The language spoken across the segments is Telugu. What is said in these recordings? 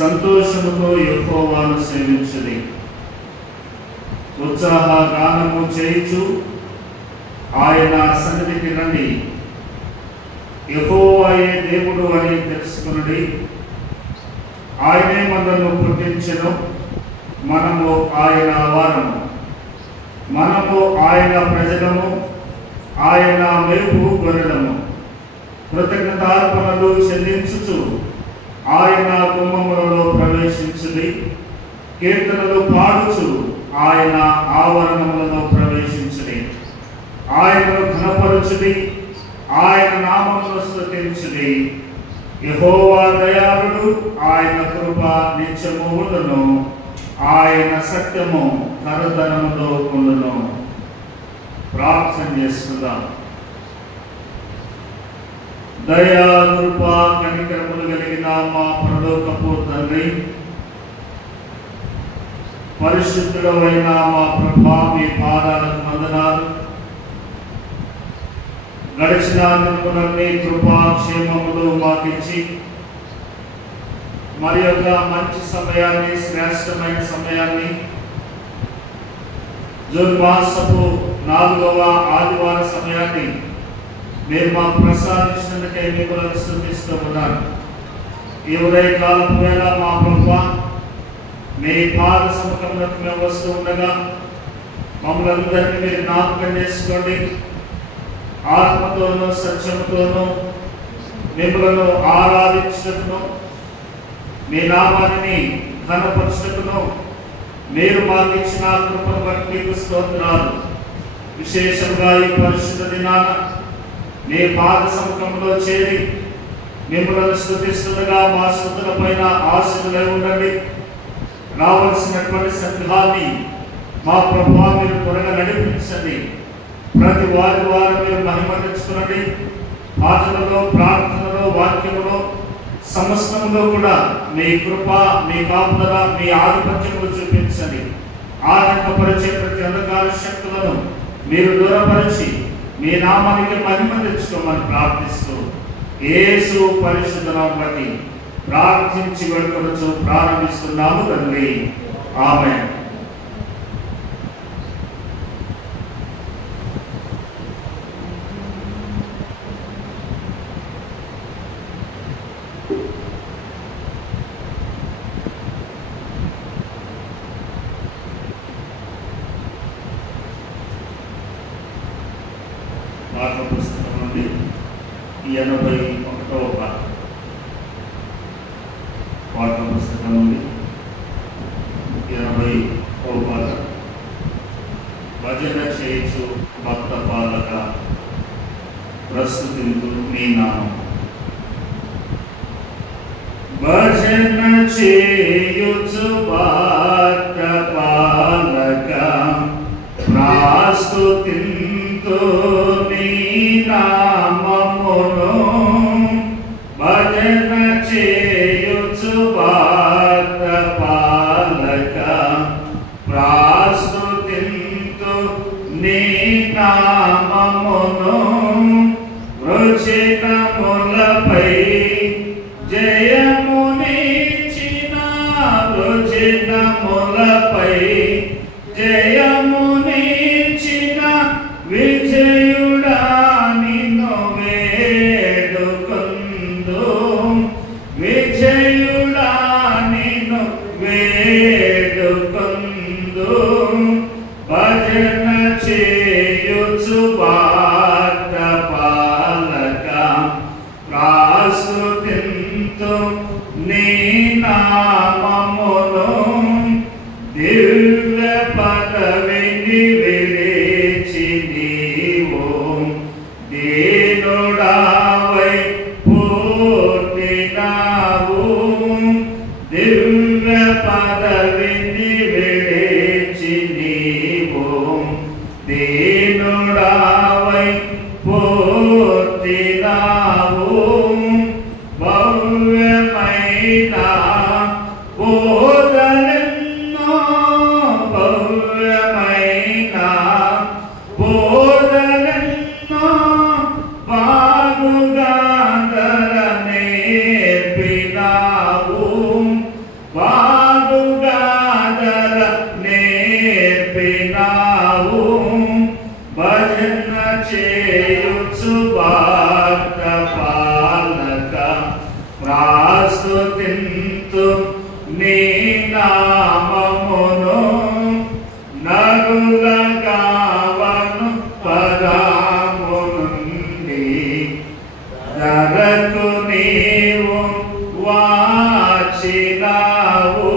సంతోషముతో యెహోవాను సేవించుడి. ఉత్సాహ గానము చేయుచు ఆయన సన్నిధికి రండి. యెహోవాయే దేవుడు అని తెలుసుకునుడి. ఆయనే మనల్ని పుట్టించెను, మనము ఆయన వారము, మనము ఆయన ప్రజలము, ఆయన మేపు గొర్రెలము. కృతజ్ఞతార్పణలు చెల్లించుచు ఆయన గుమ్మములలో ప్రవేశించుడి. కీర్తనలు పాడుచు ఆయన ఆవరణములలో ప్రవేశించుడి. ఆయనను ఘనపరచుడి, ఆయన నామమును స్తుతించుడి. యెహోవా దయాళుడు, ఆయన కృప నిత్యము ఉండును, ఆయన సత్యము తరతరములో ఉండును. ప్రార్థన చేసుకుందాం. దయా కృప కనికరములు కలిగిన మా పరలోకపు తండ్రి, పరిశుద్ధుడైన మా ప్రభువా, మీ పాదాలకు వందనాలు. గడిచిన దినములన్నీ కృపాక్షేమములు మాకిచ్చి మరి యొక్క మంచి సమయాన్ని, శ్రేష్టమైన సమయాన్ని, జూన్ మాసపు 4వ ఆదివార సమయాన్ని మీరు మాకు ప్రసాదించినందుకే మిమ్మల్ని స్తుతిస్తూ ఉన్నాను. ఈ ఉదయకాలపు వేళ మా ప్రభువా, మీ పాద సముఖంలోకి మేము వస్తూ ఉండగా మమ్మల్ని అందరినీ మీరు జ్ఞాపకం చేసుకోండి. ఆత్మతోనూ సత్యంతోనూ మిమ్మల్ని ఆరాధించుటకును, మీ నామాన్ని ఘనపరచుటకును మీరు మాకు ఇచ్చిన కృపను బట్టి మీకు స్తోత్రాలు. విశేషంగా ఈ పరిశుద్ధ దినాన మీ పాద సముఖంలో చేరి మిమ్మల్ని స్తుతిస్తుండగా మా స్తుతుల పైన ఆశీర్వదనై ఉండండి. రావాల్సినటువంటి సంఘాన్ని మా ప్రభువా మీరు త్వరగా నడిపించండి. ప్రతి వారి మీరు మహిమ తెచ్చుకునండి. పాటలలో, ప్రార్థనలో, వాక్యములో, సమస్తములో కూడా మీ కృప, మీ కాపుదల, మీ ఆధిపత్యములు చూపించండి. ఆటంకపరిచే ప్రతి అంధకార శక్తులను మీరు దూరపరిచి మీ నామానికి మహిమ తెచ్చుకోమని ప్రార్థిస్తూ యేసు పరిశుద్ధ నామమును బట్టి ప్రార్థించి వేడుకొనుచు ప్రారంభిస్తున్నాము తండ్రి. ఆమేన్. పుస్తకం నుండి 81వ పాఠ పుస్తకం నుండి 80వ పాఠ. భజన చేయుచు భక్త పాలక ప్రస్తుతింతు నీ నామం. భజన చేయుచు భక్త పాలక ప్రస్తుతింతు నీ నామమును. భజన చేయుచు భక్త పాలక ప్రస్తుతింతు నీ నామమును. వృషిణములపై జయమునిచ్చిన, వృషిణములపై జయమునిచ్చిన విజయుడా నిన్ను వేడుకొందు. విజయుడా నిన్ను వేడుకొందు. భజన చేయుచు భక్త పాలక ప్రస్తుతింతు నీ నామమును. దివ్య పదవిని విడిచి నీవు దీనుడావై పుట్టినావు. దివ్య పదవిని విడిచి నీవు దీనుడావై పుట్టినావు. భవ్యమైన బోధనెన్నో, భవ్యమైన బోధనెన్నో చేయుచు భక్త పాలక ప్రాస్తుతింతు నీ నామమును నరుల గావను పరము నుండి ధరకు నీవు వాచినావు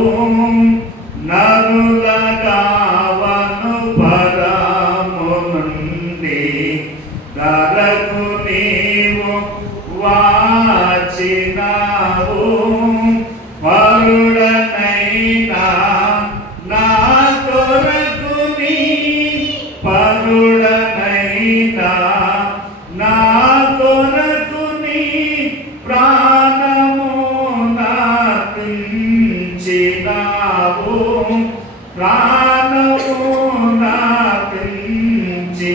నరుల గావను పరము నుండి ధరకు నీవు వాచినావు పరుడనైనా నా కొరకు నీ పరుడనైనా నా కొరకు నీ ప్రాణము నార్పించినావు ప్రాణము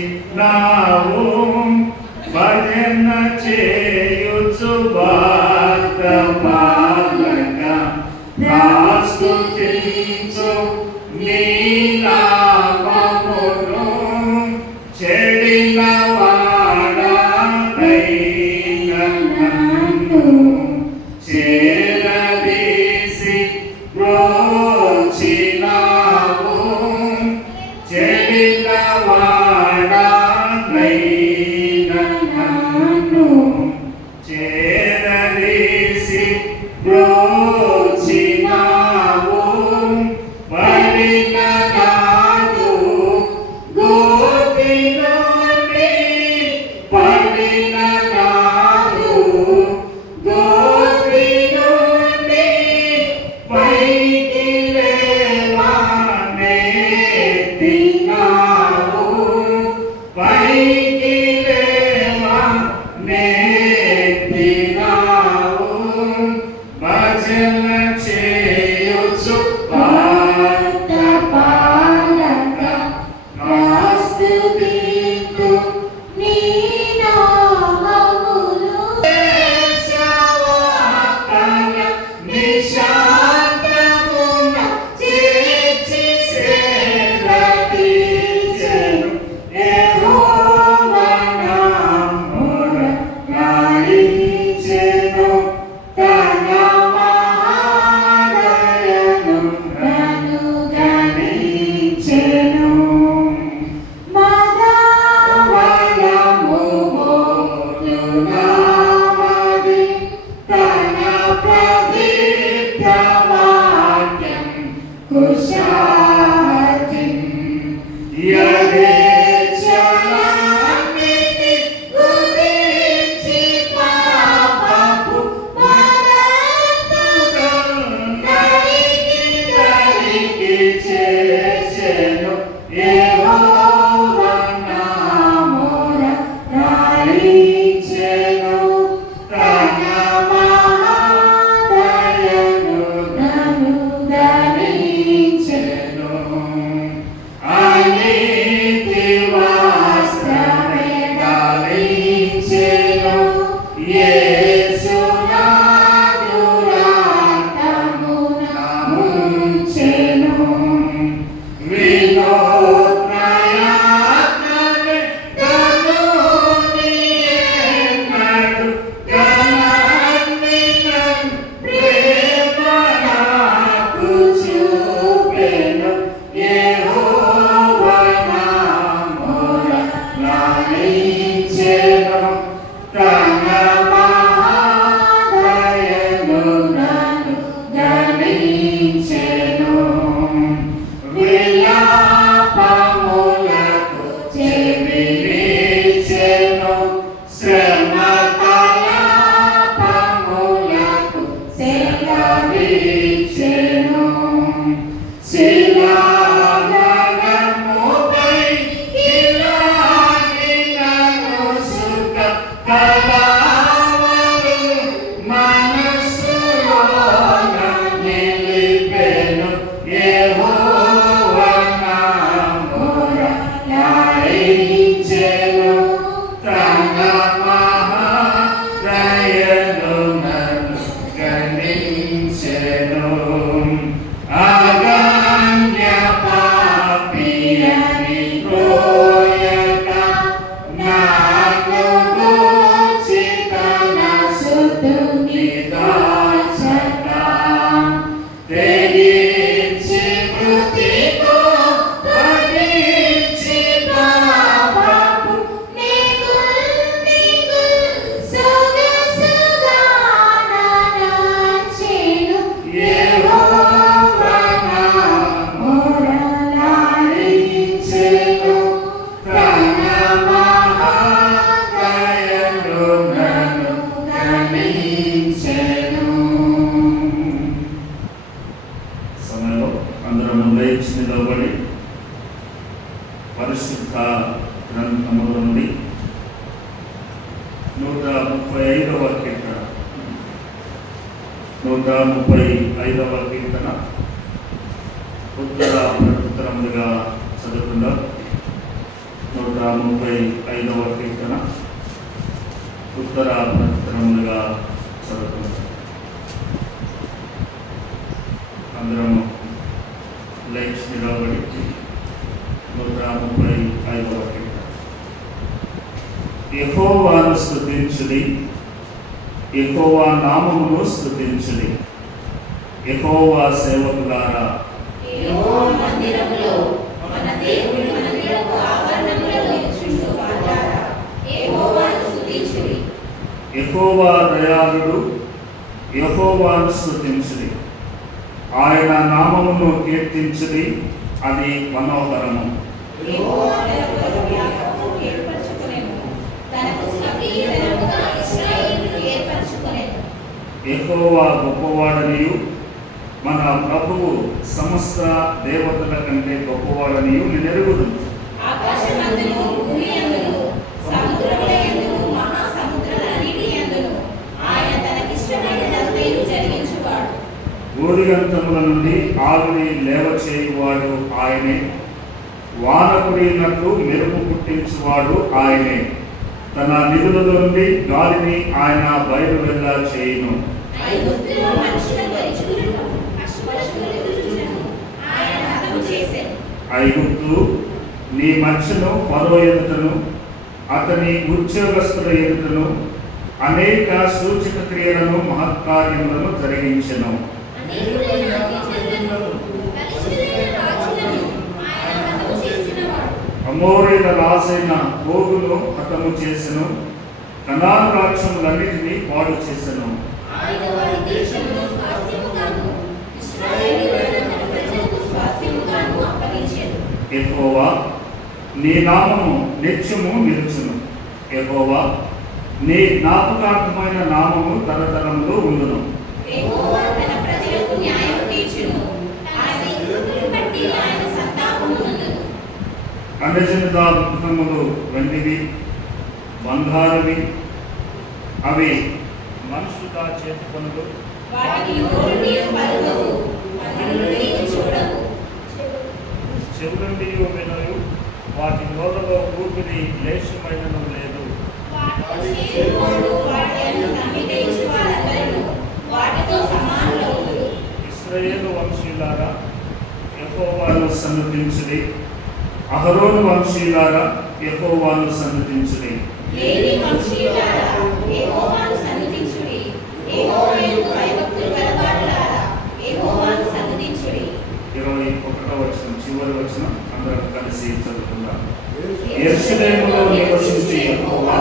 నార్పించినావు భజన చేయుచు భక్త పాలక ప్రాస్తుతించు నీ నామమును చెడిన వాడనైన నన్ను చేరదీసి బ్రోచినావు చెడిన వాడనైన నన్ను చేరదీసి బ్రోచినావు పడిన నాదు గోతిలోని పడిన నాదు గోతిలోని పైకి లేవనెత్తినావు పైకి లేవనెత్తినావు భజన చేయుచు భక్త పాలక ప్రాస్తుతింతు నీ నామమును దేశవాకన నిశాంతమున చేర్చి సేదతీచెను యెహోవా 135వ కీర్తన 135వ కీర్తన ఉత్తర ప్రత్యుత్తరములుగా చదువుకుందాం. 135వ కీర్తన ఉత్తర ప్రత్యుత్తరములుగా చదువుకుందాం. అందరము లైట్స్ నిలబడి 135వ కీర్తన. యెహోవాను స్తుతించుడి, యెహోవా నామమును స్తుతించుడి. యెహోవా సేవకులారా, యెహోవా మందిరములో మన దేవుని మందిరపు ఆవరణములలో నిలుచుండు వారారా, యెహోవాను స్తుతించుడి. యెహోవా దయాళుడు, యెహోవాను స్తుతించుడి. ఆయన నామమును కీర్తించుడి, అది మనోహరము. యెహోవా తనకు యాకోబును ఏర్పరచుకొనెను, తనకు స్వకీయుడనుగా ఇశ్రాయేలును ఏర్పరచుకొనెను. యెహోవా గొప్పవాడనియు మన ప్రభువు సమస్త దేవతల కంటే గొప్పవాడనియు నేనెరుగుదును. ఆకాశమందును భూమి యందును సముద్రముల యందును మహాసముద్రములన్నిటి యందును ఆయన తనకిష్టమైనదంతయు జరిగించువాడు. భూదిగంతముల నుండి ఆవిని లేవచేయువాడు ఆయనే, వాన కురియునట్లు మెరుపు పుట్టించువాడు ఆయనే. తన నిధులలో నుండి గాలిని ఆయన బయలు వెళ్ళా చేయును. ఐగుప్తులో మనుషుల గొలుసులను పశువుల గొలుసులను ఆయన హతము చేసెను. ఐగుప్తు నీ మధ్యను ఫరో ఎదుటను అతని ఉద్యోగస్తుల ఎదుటను అనేక సూచక క్రియలను మహత్కార్యములను జరిగించెను. అనేకులైన అధిపతులను, బలిష్ఠులైన రాజులను ఆయన హతము చేసినవాడు. అమోరీల రాజైన గోగును హతము చేసెను, కనాను రాజ్యములన్నిటినీ పాడు చేసెను. ఆయన వారి దేశమును స్వాస్థ్యముగాను ఇశ్రాయేలీయులైన తన ప్రజలకు స్వాస్థ్యముగాను అప్పగించెను. యెహోవా నీ నామము నిత్యము నిలుచును. యెహోవా నీ జ్ఞాపకార్థమైన నామము తరతరములు ఉండును. యెహోవా తన ప్రజలకు న్యాయము తీర్చును, ఆయన కృపను బట్టి ఆయన సంతాపము నుండును. అన్యజనుల విగ్రహములు వెండివి బంగారువి, అవి మనుషుల చేతి పనులు. వాటికి నోరుని పలుకవు, కన్నులు చూడవు. చెవులుండి వినరు, వాటి నోళ్ళలో ఊపిరి లేశమైనను లేదు. వాటితో చేరువాడు వాటిని నమ్మికయించు వారందరూ వాటితో సమానులవులు. ఇశ్రాయేలు వంశీయులారా, యెహోవాను సన్నుతించుడి. అహరోను వంశీయులారా, యెహోవాను సన్నుతించుడి. లేవి వంశీయులారా, యెహోవాను సన్నుతించుడి. యెహోవా యందు భయభక్తులు గలవారులారా, యెహోవాను సన్నుతించుడి. 21వ వచనం చివరి వచనం అందరం కలిసి చదువుకుందాం. యెరూషలేములో నివసించే యెహోవా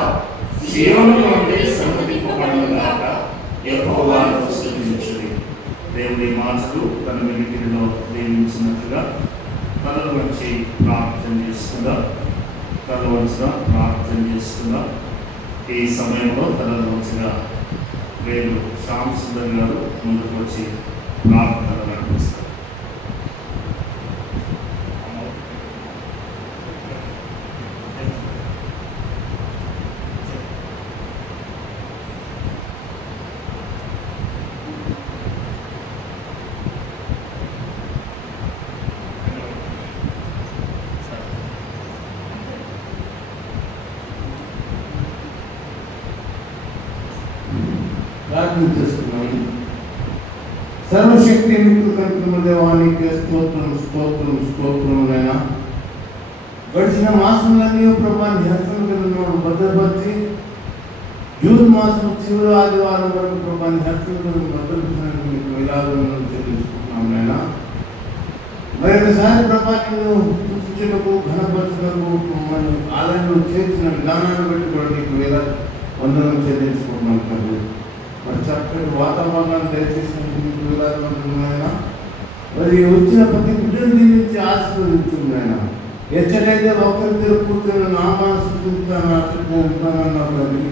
సీయోను నుండి సన్నిధింపబడునుగాక, యెహోవాను స్తుతించుడి. దేవుడి మాటలు తన వెలుగులో దీవించినట్లుగా తలలు వంచి ప్రార్థన చేసుకుందాం. తలలు వంచుగా ప్రార్థన చేసుకుందాం. ఈ సమయంలో తలలు వంచుగా వేలు శ్యామ్ సుందర్ గారు ముందుకు వచ్చి ప్రార్థన నడిపిస్తారు. ప్రార్థన చేస్తున్నాను. సర్వశక్తి కలిగిన దేవానికి స్తోత్రం స్తోత్రం స్తోత్రములైనా గడిచిన మాసంలన్నీ ప్రభాని హస్తములను భద్రపరిచి జూన్ మాసం చివరి ఆదివారం వరకు ప్రభాని హస్తములను భద్రపరిచినందుకు మీకు విలాదములను చెల్లించుకుంటున్నాం నైనా. మరొకసారి ప్రభానిను సూచించటకు ఘనపరచటకు మమ్మల్ని ఆలయంలో చేర్చిన విధానాన్ని బట్టి కూడా మీకు వందనం చెల్లించుకుంటున్నాం తండ్రి. మరి చక్కటి వాతావరణాన్ని దయచేసినందుకు మీకు విలాదమైనా మరి వచ్చిన ప్రతి బిడ్డను దీవించి ఆశీర్వదించుంది ఆయన. ఎచ్చటైతే ఒకరిద్దరు కూర్చొని నామాన్ని సృష్టించానన్నారు తండ్రి.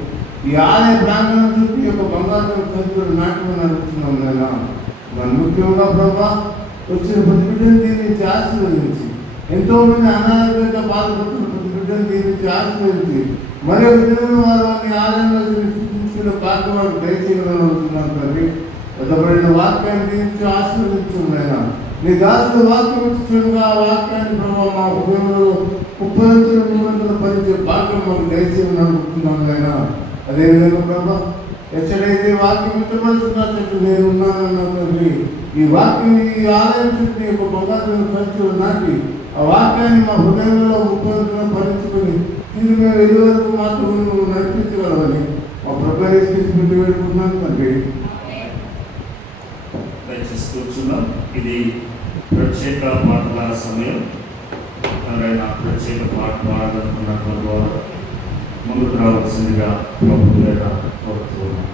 ఈ ఆలయ ప్రాంగణం చుట్టూ యొక్క బంగారు కంచులు నాటకం నడుపుతున్నాం నేను. మరి ముఖ్యంగా ప్రభా వచ్చిన ప్రతి బిడ్డను దీవించి ఆశీర్వదించి ఎంతోమంది అనారోగ్యంగా బాధపడుతున్న ప్రతి బిడ్డను దీనికి ఆశీర్వదించి మరి విధంగా వారు వారిని ఆలయంలో సూచించుకున్న పాత్రవాడు దయచేయగలుగుతున్నాను తండ్రి. పెద్దబడిన వాక్యాన్ని దీనికి ఆశీర్వదించున్నాయన నీ దాసుడు వాక్యం ఇచ్చుగా ఆ వాక్యాన్ని ప్రభావ మా హృదయంలో ఉపయోగించిన పరిచే భాగ్యం మాకు దయచేయమని అనుకుంటున్నాను ఆయన. అదేవిధంగా ప్రభావ ఎక్కడైతే వాక్యం ఇష్టపడుతున్నా చెట్టు నేను ఉన్నానన్న తండ్రి ఈ వాక్యం ఈ ఆలయం చుట్టూ యొక్క బంగారు ఖర్చులు నాటి ఆ వాక్యాన్ని మా హృదయంలో ఉపయోగించడం భరించుకొని ఇది మేము వెళ్ళే వరకు మాత్రం నువ్వు నడిపించగలవని మా ప్రభుత్వం వేడుకున్నాను తండ్రి. దయచేసి కూర్చున్నాం. ఇది ప్రత్యేక పాటల సమయం. ఎవరైనా ప్రత్యేక పాట పాడాలనుకున్నటువంటి వారు ముందుకు రావాల్సిందిగా ప్రభుత్వ లేదా కోరుతున్నాం.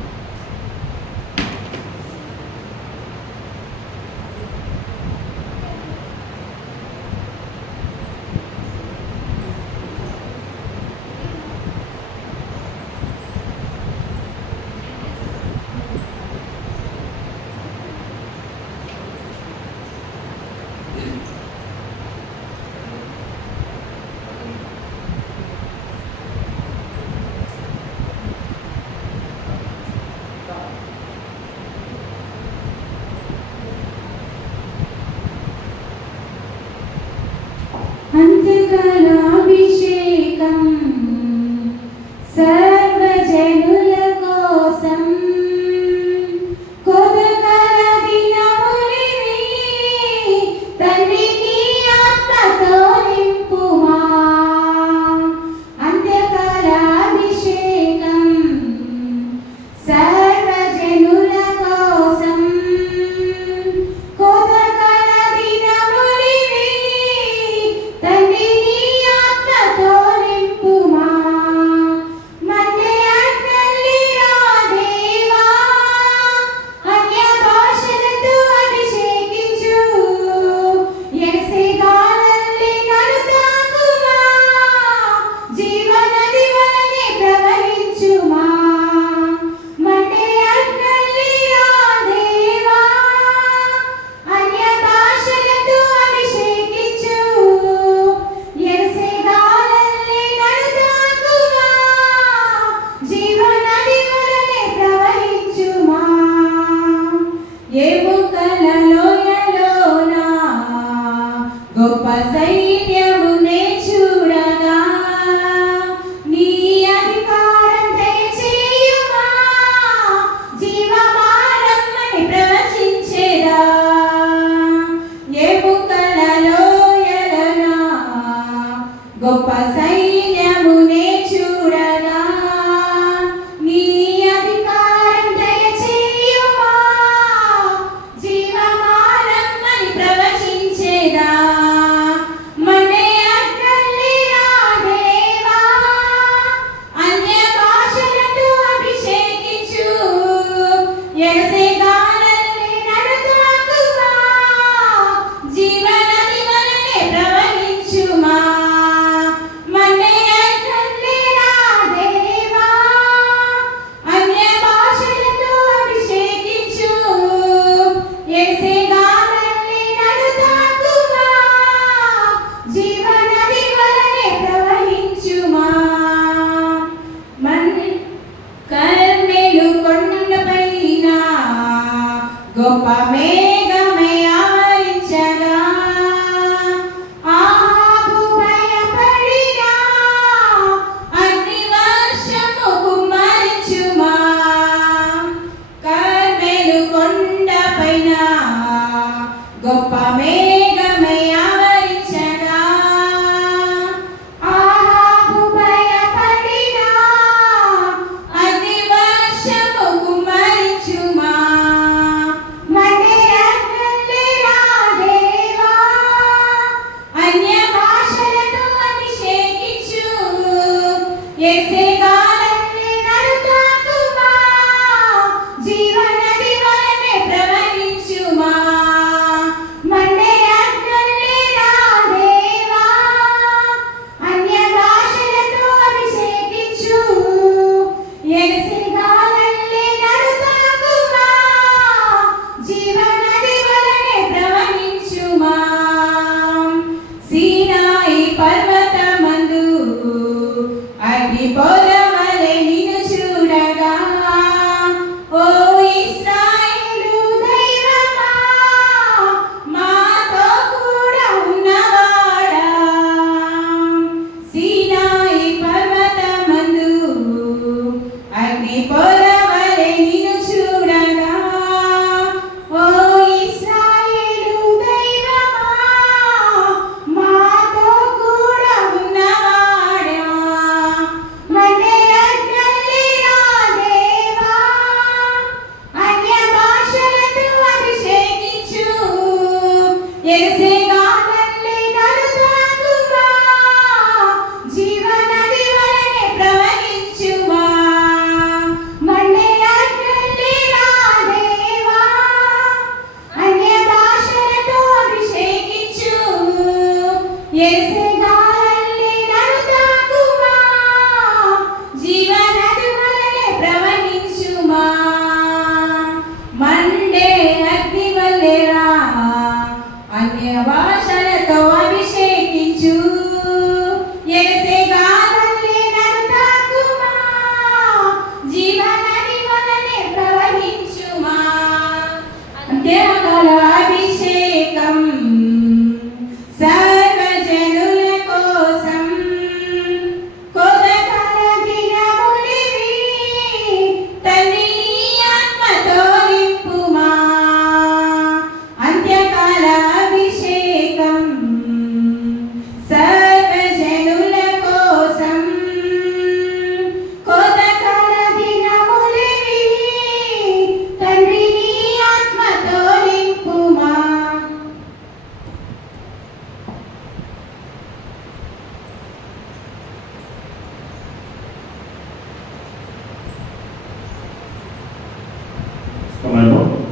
అంత్యకాలాభిషేకం సర్వజనుల కోసం కొదకల దినములివి తండ్రికి ఆత్మతో నింపుమా. అంత్యకాలాభిషేకం సర్వజనుల కోసం కొదకల దినములివి తండ్రికి ఆత్మతో నింపుమా. మధ్య అగ్ని రాదేవా అన్య భాషలతో అభిషేకించు ఎనసేగాలల్లి నడుతాకుమా. జీవనది వలనే ప్రవహించుమా. మధ్య అగ్ని రాదేవా అన్య భాషలతో అభిషేకించు ఎనసేగాలల్లి నడుతాకుమా. జీవనది వలనే ప్రవహించుమా. ఎముకల లోయలోన గొప్ప సైన్యమునే చూడగా నీ అధికారం దయచేయుమా. జీవమానమ్మని ప్రవచించేదా. ఎముకల లోయలోన గొప్ప సైన్యమునే చూడగా నీ అధికారం దయచేయుమా. జీవమానమ్మని ప్రవచించేదా. మనే అగ్ని రాదేవా అన్య భాషలతో అభిషేకించు ఎనసేగాలల్లి నడుతాకుమా. జీవనది వలనే ప్రవహించుమా. మనే అగ్ని రాదేవా అన్య భాషలతో అభిషేకించు ఎనసేగాలల్లి నడుతాకుమా. జీవనది వలనే ప్రవహించుమా. కర్మెలు కొండపైన గొప్ప మేఘమై ఆవరించగా ఆహాబు భయపడినా. అగ్ని వర్షము కుమ్మరించుమా. కర్మెలు కొండపైన గొప్ప మేఘమై ఆవరించగా ఆహాబు భయపడినా. అగ్ని వర్షము కుమ్మరించుమా. మనే అగ్ని రాదేవా అన్య భాషలతో అభిషేకించు ఎనసేగాలల్లి నడుతాకుమా. జీవనది వలనే ప్రవహించుమా. మనే అగ్ని రాదేవా అన్య భాషలతో అభిషేకించు ఎనసేగాలల్లి నడుతాకుమా. జీవనది వలనే ప్రవహించుమా. సీనాయి పర్వతమందు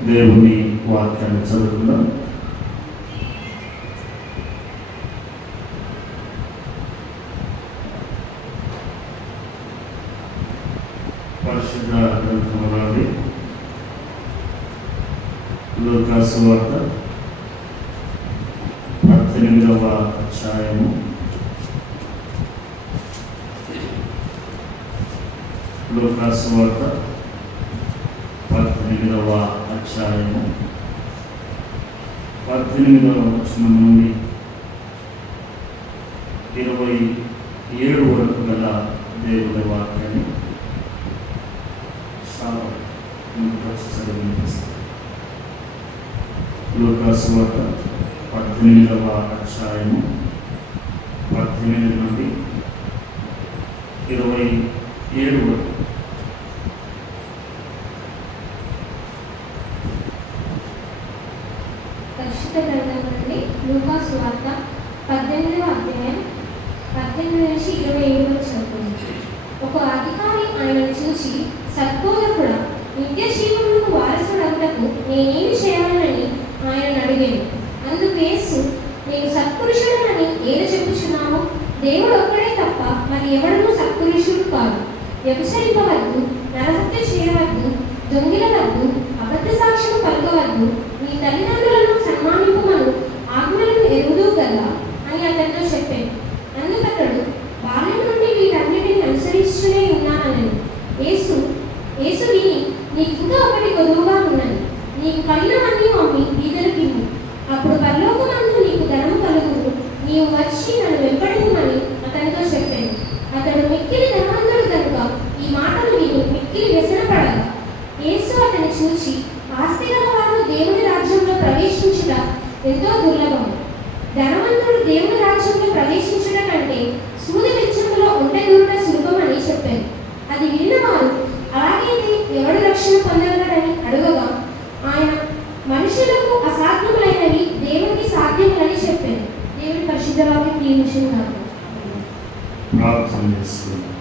దేవుని వాక్యాన్ని చదువుకుందాం. పరిశుద్ధ గ్రంథంలోని లూకా సువార్త 18వ అధ్యాయము లూకా సువార్త 18వ అధ్యాయము 18వ వచనం నుండి 27 వరకు గల దేవుని వాక్యాన్ని లూకా సువార్త 18వ అధ్యాయము 18 నుండి 27 వరకు. పరిశుద్ధ గ్రంథం నుండి లూకా సువార్త 18వ అధ్యాయం 18 నుంచి 27 వరకు చదువుతుంది. ఒక అధికారి ఆయనను చూసి, సద్బోధకుడా, నిత్య జీవమునకు వారసుడగుటకు నేనేమి చేయాలని ఆయన అడిగాను. అందుకు యేసు, నేను సత్పురుషుడనని ఏదో చెప్పుచున్నావు? దేవుడు ఒక్కడే తప్ప మరి ఎవడనూ సత్పురుషుడు కాదు. వ్యభిచరింపవద్దు, నరహత్య చేయవద్దు, దొంగిలవద్దు, అబద్ధ సాక్ష్యం పలకవద్దు, నీ తల్లిదండ్రులను సన్మానింపమను ఆజ్ఞలను ఎరుగుదు కదా అని అతనితో చెప్పాను. అందుకతడు, బాల్యం నుండి వీటన్నిటిని అనుసరిస్తూనే ఉన్నానని. యేసు విని, నీకు ఇంకా ఒకటి కొదువుగా ఉన్నది. నీకు కలిగినవన్నీ అమ్మి బీదలకు ఇవ్వు. అప్పుడు పరలోకమందు నీకు ధనము కలుగును. నీవు వచ్చి నన్ను వెంబడించమని అతనితో చెప్పాను. అతడు మిక్కిలి ధనవంతుడు కనుక ఈ మాటలు విని మిక్కిలి వ్యసనపడగా, యేసు అతన్ని చూసి, ఆస్తి గలవారు దేవుని రాజ్యంలో ప్రవేశించుట ఎంతో దుర్లభము. ధనవంతుడు దేవుని రాజ్యంలో ప్రవేశించుట కంటే సూది వెచ్చములో ఒంటె దూరుట సులభమని చెప్పాను. అది విన్న వారు, అలాగైతే ఎవడు రక్షణ పొందగలడని అడుగగా, ఆయన, మనుషులకు అసాధ్యములైనవి దేవునికి సాధ్యములని చెప్పాను. దేవుని పరిశుద్ధ వాక్యం దీవించును. ప్రార్థన చేసుకుందాం.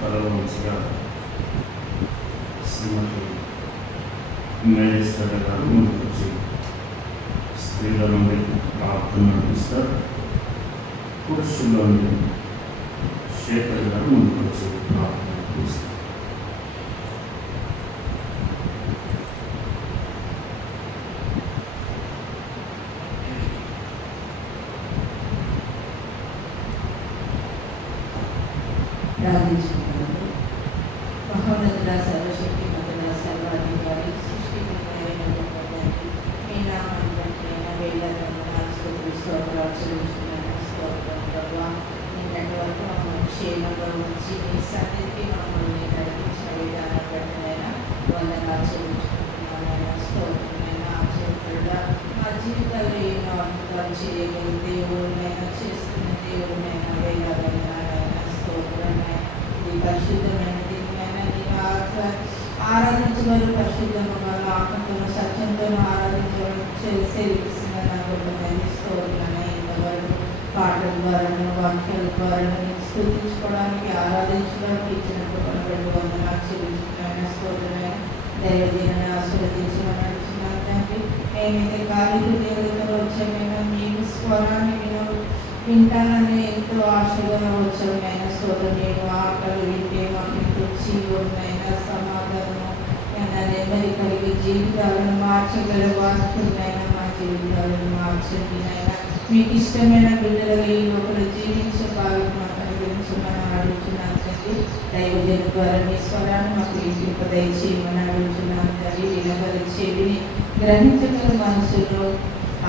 తలవంచగా శ్రీమతి మేనేశ్వర గారు ముందుకు వచ్చి స్త్రీల నుండి ప్రార్థన నడిపిస్తారు. పురుషుల నుండి శేఖర్ గారు ముందుకు వచ్చి ప్రార్థన నడిపిస్తారు. ప్రార్థించుకున్నాను. మహోన్నతుల సర్వశక్తి మంతుల సర్వాధికారి సృష్టి మీ నామాన్ని బట్టి వేల స్తోత్రం ప్రభావ. నిన్నటి వరకు మమ్మల్ని క్షేమంగా ఉంచి మీ సన్నిధికి మమ్మల్ని నడిపించిన విధానం బట్టినైనా వందనాలు చెల్లించుకుంటున్నానైనా స్తోత్రమైనా ఆచరితుడా. మా జీవితాల్లో ఎన్నో అద్భుతాలు చేయగలిగే దేవుడినైనా చేస్తున్న దేవుడినైనా వేలాదైనా పరిశుద్ధమైన దీనివైనా నేను ఆరాధించగల పరిశుద్ధంగా ఆత్మతో సత్యంతో ఆరాధించడం సేవిస్తున్నాను. స్తోత్రాన్ని ఇంతవరకు పాటల ద్వారా వాక్యాల ద్వారా స్తుతించుకోవడానికి ఆరాధించడానికి ఇచ్చినప్పుడు వందనాలు చెల్లించుకున్నాను. స్తోత్రమైన దైవదీనని ఆశీర్వదించమని నడుచున్నాను తండ్రి. మేమైతే ఖాళీ హృదయాలతో వచ్చామైనా మేము స్వరాన్ని వింటానని ఎంతో ఆశగా వచ్చామైనా స్తోత్రం. నేను ఆటలు వింటే మాకు ఎంతో జీవనైనా సమాధానము నెమ్మది కలిగి జీవితాలను మార్చగల వాక్యంనైనా మా జీవితాలను మార్చండి నైనా. మీకు ఇష్టమైన బిడ్డలుగా ఈ లోపల జీవించే భాగం మాకు అనుగ్రహించమని అడుగుతున్నాను తండ్రి. దైవజన ద్వారా మీ స్వరాన్ని మాకు ఇంటింప దయచేయమని అడుగుతున్నాను తండ్రి. వినగల చెవిని గ్రహించగల మనసులో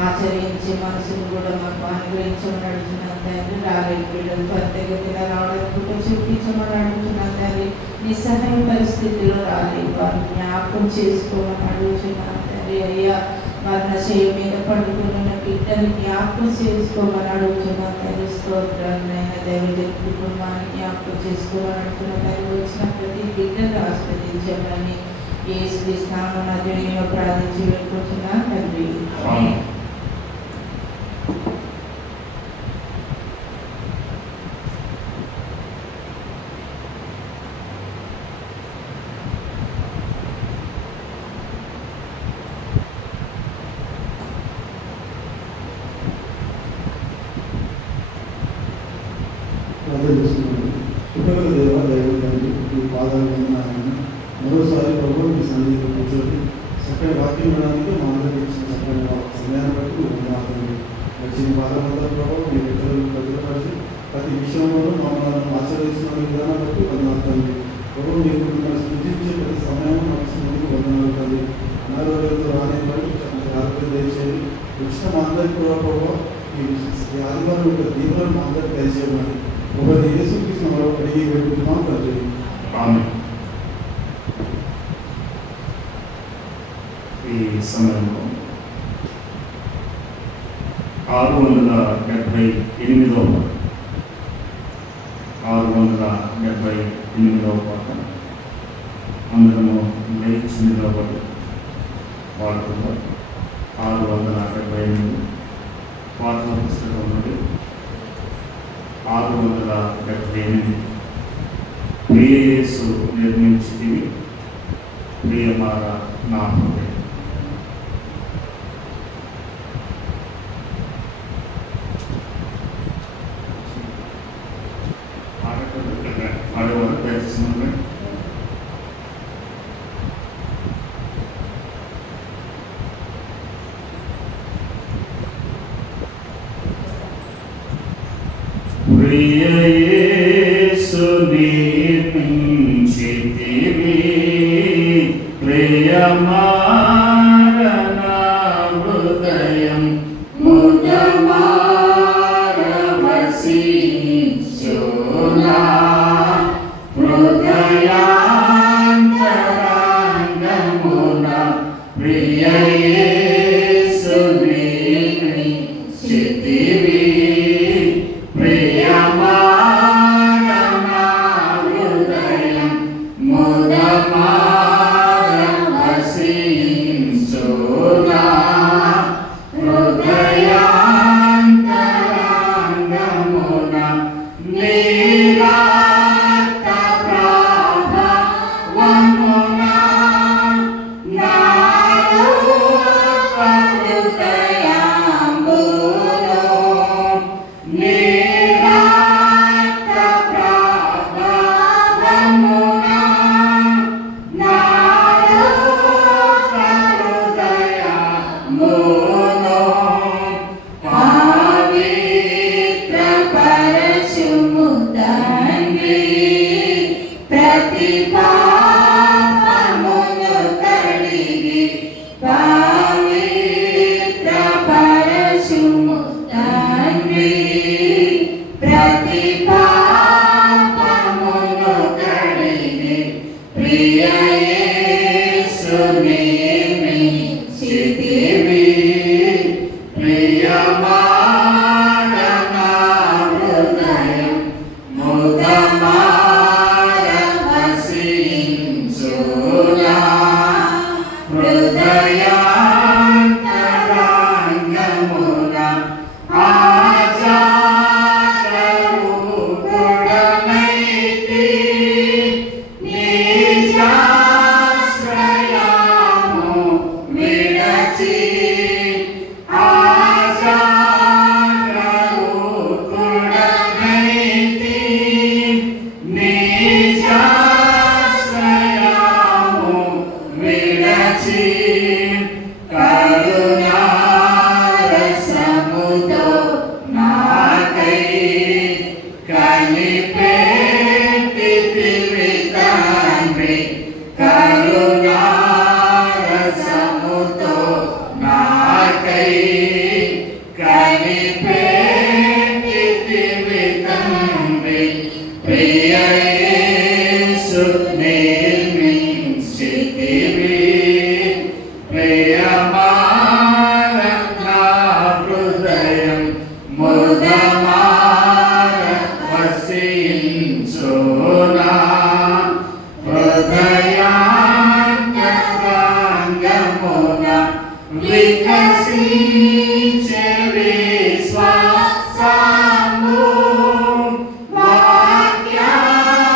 ఆచరించే మనసును కూడా మాకు అనుగ్రహించమని అడుగుతున్నాను తండ్రి. రాలేని బిడ్డలు ప్రత్యేకతగా రావడానికి కూడా చూపించమని అడుగుతున్నాను తండ్రి. నిస్సహాయ పరిస్థితిలో రాలేదు వారు జ్ఞాపకం చేసుకోమని అడుగుతున్నాను తండ్రి. అయ్యా మరణశయ మీద పడుకున్న బిడ్డని జ్ఞాపకం చేసుకోమని అడుగుతున్నాను తండ్రి. స్తోత్రాన్నైనా దైవజన కుటుంబాన్ని జ్ఞాపకం చేసుకోమని అడుగుతున్న తండ్రి. వచ్చిన ప్రతి బిడ్డను ఆస్వాదించమని యేసు నామమున నేను ప్రార్థించి వెళ్ళుకుంటున్నాను తండ్రి. పుట్టగల దేవ దైవం తండ్రి ఈ పాదాలు ఆయన మరోసారి ప్రభు మీ సన్నిధిలో కూర్చోటి చక్కని వాక్యం వినడానికి మా అందరికీ ఇచ్చిన చక్కని సమయాన్ని బట్టి ఉన్నారండి. వచ్చిన పాదాలంతా ప్రభావ మీ ఇతరులను భద్రపరిచి ప్రతి విషయంలోనూ మమ్మల్ని ఆచరిస్తున్న విధానం బట్టి వందనాలండి. ప్రభు మీరు మిమ్మల్ని సృష్టించే ప్రతి సమయం మనసు ముందుకు వందనాలండి. అనారోగ్యంతో రాని బట్టి చక్కని ఆరోగ్యం దయచేయండి. వచ్చిన మా అందరికీ కూడా ప్రభావ ఈ ఆదివారం యొక్క దీవులను మా అందరికీ దయచేయమని ప్రభు యేసుక్రీస్తు నామములో అడిగి వేడుకుంటున్నాం తండ్రి. ఆమేన్. ఈ సమయంలో 678వ పాట అందరము లేచి నిలబడి పాడుతున్నారు. 678 పాటల పుస్తకం నుండి 678 ప్రియ యేసు నిర్మించితివి ప్రియమార నా హృదయం. ఆడేవారు దయచేసి ప్రియ యేసు నిర్మించితివి ప్రియమార నా హృదయం ముదమార వసించునా హృదయాంతరంగమున ప్రియ యేసు నిర్మించితివి ప్రియమార నా హృదయం ముదమార వసించునా హృదయాంతరంగమున నీరాత ప్రభావమున నాలో హృదయంబులో నీరాత ప్రభావమున నాలో హృదయంబులో పవిత్ర పరశుము తండ్రి ప్రతి పాపమును కడిగి పవిత్ర పరశుము తండ్రి ప్రతి పాపమును కడిగి ప్రియ యేసు నిర్మించితివి ప్రియమార నా హృదయం ముదమార వసించునా హృదయాంతరంగమున ఆచారరూపుడనైతి నిజాశ్రయము విడచి ఆచారరూపుడనైతి నిజాశ్రయము విడచి కరుణారసముతో నాకై కనిపెట్టితివి తండ్రి కరుణారసముతో నాకై కనిపెట్టితివి తండ్రి ప్రియ యేసు నిర్మించితివి ప్రియమార నా హృదయం ముదమార వసించునా హృదయాంతరంగమున వికసించే విశ్వాసము వాక్యానుసారము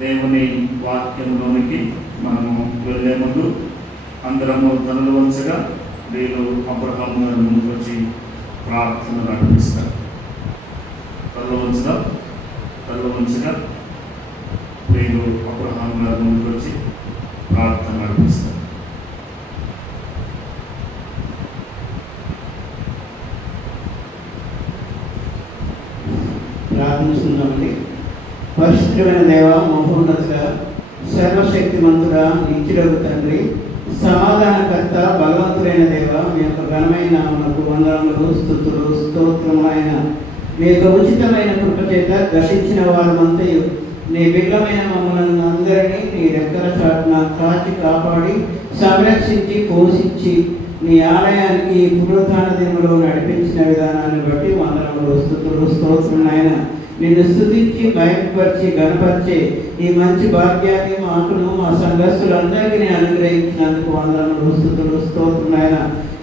దేవుని వాక్యంలోనికి మనము వెళ్ళే ముందు అందరము తలలు వంచగా వీరు అబ్రహాము గారి ముందుకు వచ్చి ప్రార్థన నడిపిస్తారు. తలలు వంచగా వీరు అబ్రహాము గారి ముందుకు వచ్చి ప్రార్థన నడిపిస్తారు. ప్రార్థిస్తున్నామండి. పరిశుద్ధమైన దేవ, మహోన్నతుడ, సర్వశక్తిమంతుడ, నిత్యుడగు తండ్రి, సమాధానకర్త, బలవంతుడైన దేవ, మీ యొక్క ఘనమైన నామమునకు వందనములు, స్తుతులు, స్తోత్రములైన మీ యొక్క ఉచితమైన కృప చేత దర్శించిన వారమంతయు నీ బిడ్డమైన మమ్మల్ని అందరినీ నీ రెక్కల చాటున కాచి కాపాడి సంరక్షించి పోషించి నీ ఆలయానికి పునరుత్థాన దినములో నడిపించిన విధానాన్ని బట్టి వందనములు, స్తుతులు, స్తోత్రములైన నిన్ను స్తుతించి బయటపరిచి గణపరిచే ఈ మంచి భాగ్యాన్ని మాకును మా సంఘస్థులందరికీ అనుగ్రహించినందుకు వందనములు, స్తుతులు, స్తోత్రములైన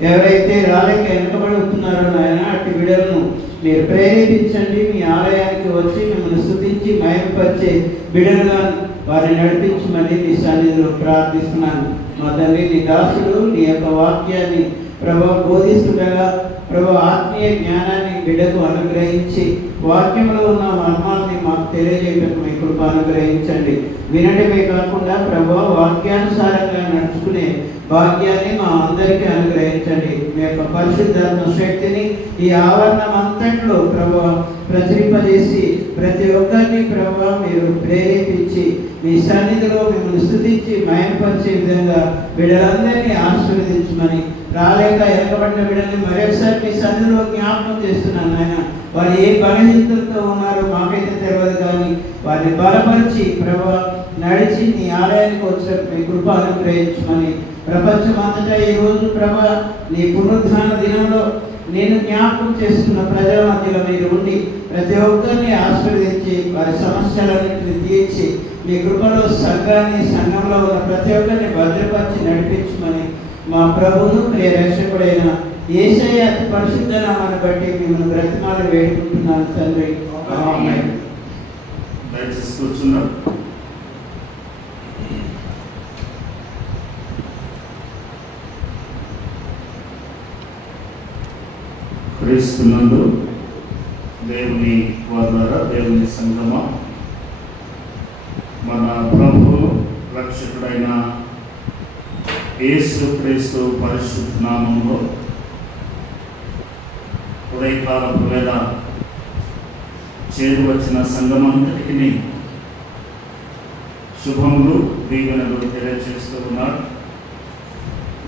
ఎవరైతే రాలేక వెనుకబడుతున్నారో నాయన అట్టి బిడ్డలను మీరు ప్రేరేపించండి. మీ ఆలయానికి వచ్చి మిమ్మల్ని స్తుతించి మయంపరిచే బిడ్డలుగా వారిని నడిపించమని మీ సన్నిధిలో ప్రార్థిస్తున్నాను. మా తండ్రి, నీ దాసుడు నీ యొక్క వాక్యాన్ని ప్రభు బోధిస్తుండగా ప్రభు ఆత్మీయ జ్ఞానాన్ని బిడ్డకు అనుగ్రహించి వాక్యంలో ఉన్న మర్మాన్ని మాకు తెలియజేయటకు మీ కృప అనుగ్రహించండి. వినటమే కాకుండా ప్రభు వాక్యానుసారంగా నడుచుకునే భాగ్యాన్ని మా అందరికీ అనుగ్రహించండి. మీ యొక్క పరిశుద్ధాత్మ శక్తిని ఈ ఆవరణం అంతట్లో ప్రభు ప్రచురింపజేసి ప్రతి ఒక్కరిని ప్రభు మీరు ప్రేరేపించి మీ సన్నిధిలో మిమ్మల్ని స్తుతించి మయంపరిచే విధంగా బిడ్డలందరినీ ఆశీర్వదించమని, రాలేక వెనకబడిన బిడ్డల్ని మరొకసారి మీ సన్నిధిలో జ్ఞాపకం చేస్తున్నాను ఆయన. వారు ఏ బలహీనతలతో ఉన్నారో మాకైతే తెలియదు, కానీ వారిని బలపరిచి ప్రభు నడిచి నీ ఆలయానికి వచ్చిన మీ కృప అనుగ్రహించమని, ప్రపంచమంతటా ఈరోజు ప్రభు నీ పునరుత్థాన దినంలో నేను జ్ఞాపకం చేస్తున్న ప్రజల మధ్యలో మీరు ఉండి ప్రతి ఒక్కరిని ఆశీర్వదించి వారి సమస్యలన్నింటినీ తీర్చి మీ కృపలో సంఘంలో ఉన్న ప్రతి ఒక్కరిని భద్రపరిచి నడిపించమని మా ప్రభువును ప్రియ రక్షకుడైన యేసయ్య అతి పరిశుద్ధ నామాన్ని బట్టి మిమ్మల్ని బ్రతిమాలి వేడుకుంటున్నాను తండ్రి. ఆమేన్. దయచేసి కూర్చున్నాం. క్రీస్తునందు దేవుని ద్వారా దేవుని సంగమ మన ప్రభువు రక్షకుడైన యేసు క్రీస్తు పరిశుద్ధ నామంలో ఉదయకాలపు వేళ చేరు వచ్చిన సంఘమంతటికి శుభములు, దీవెనలు తెలియజేస్తూ ఉన్నాడు.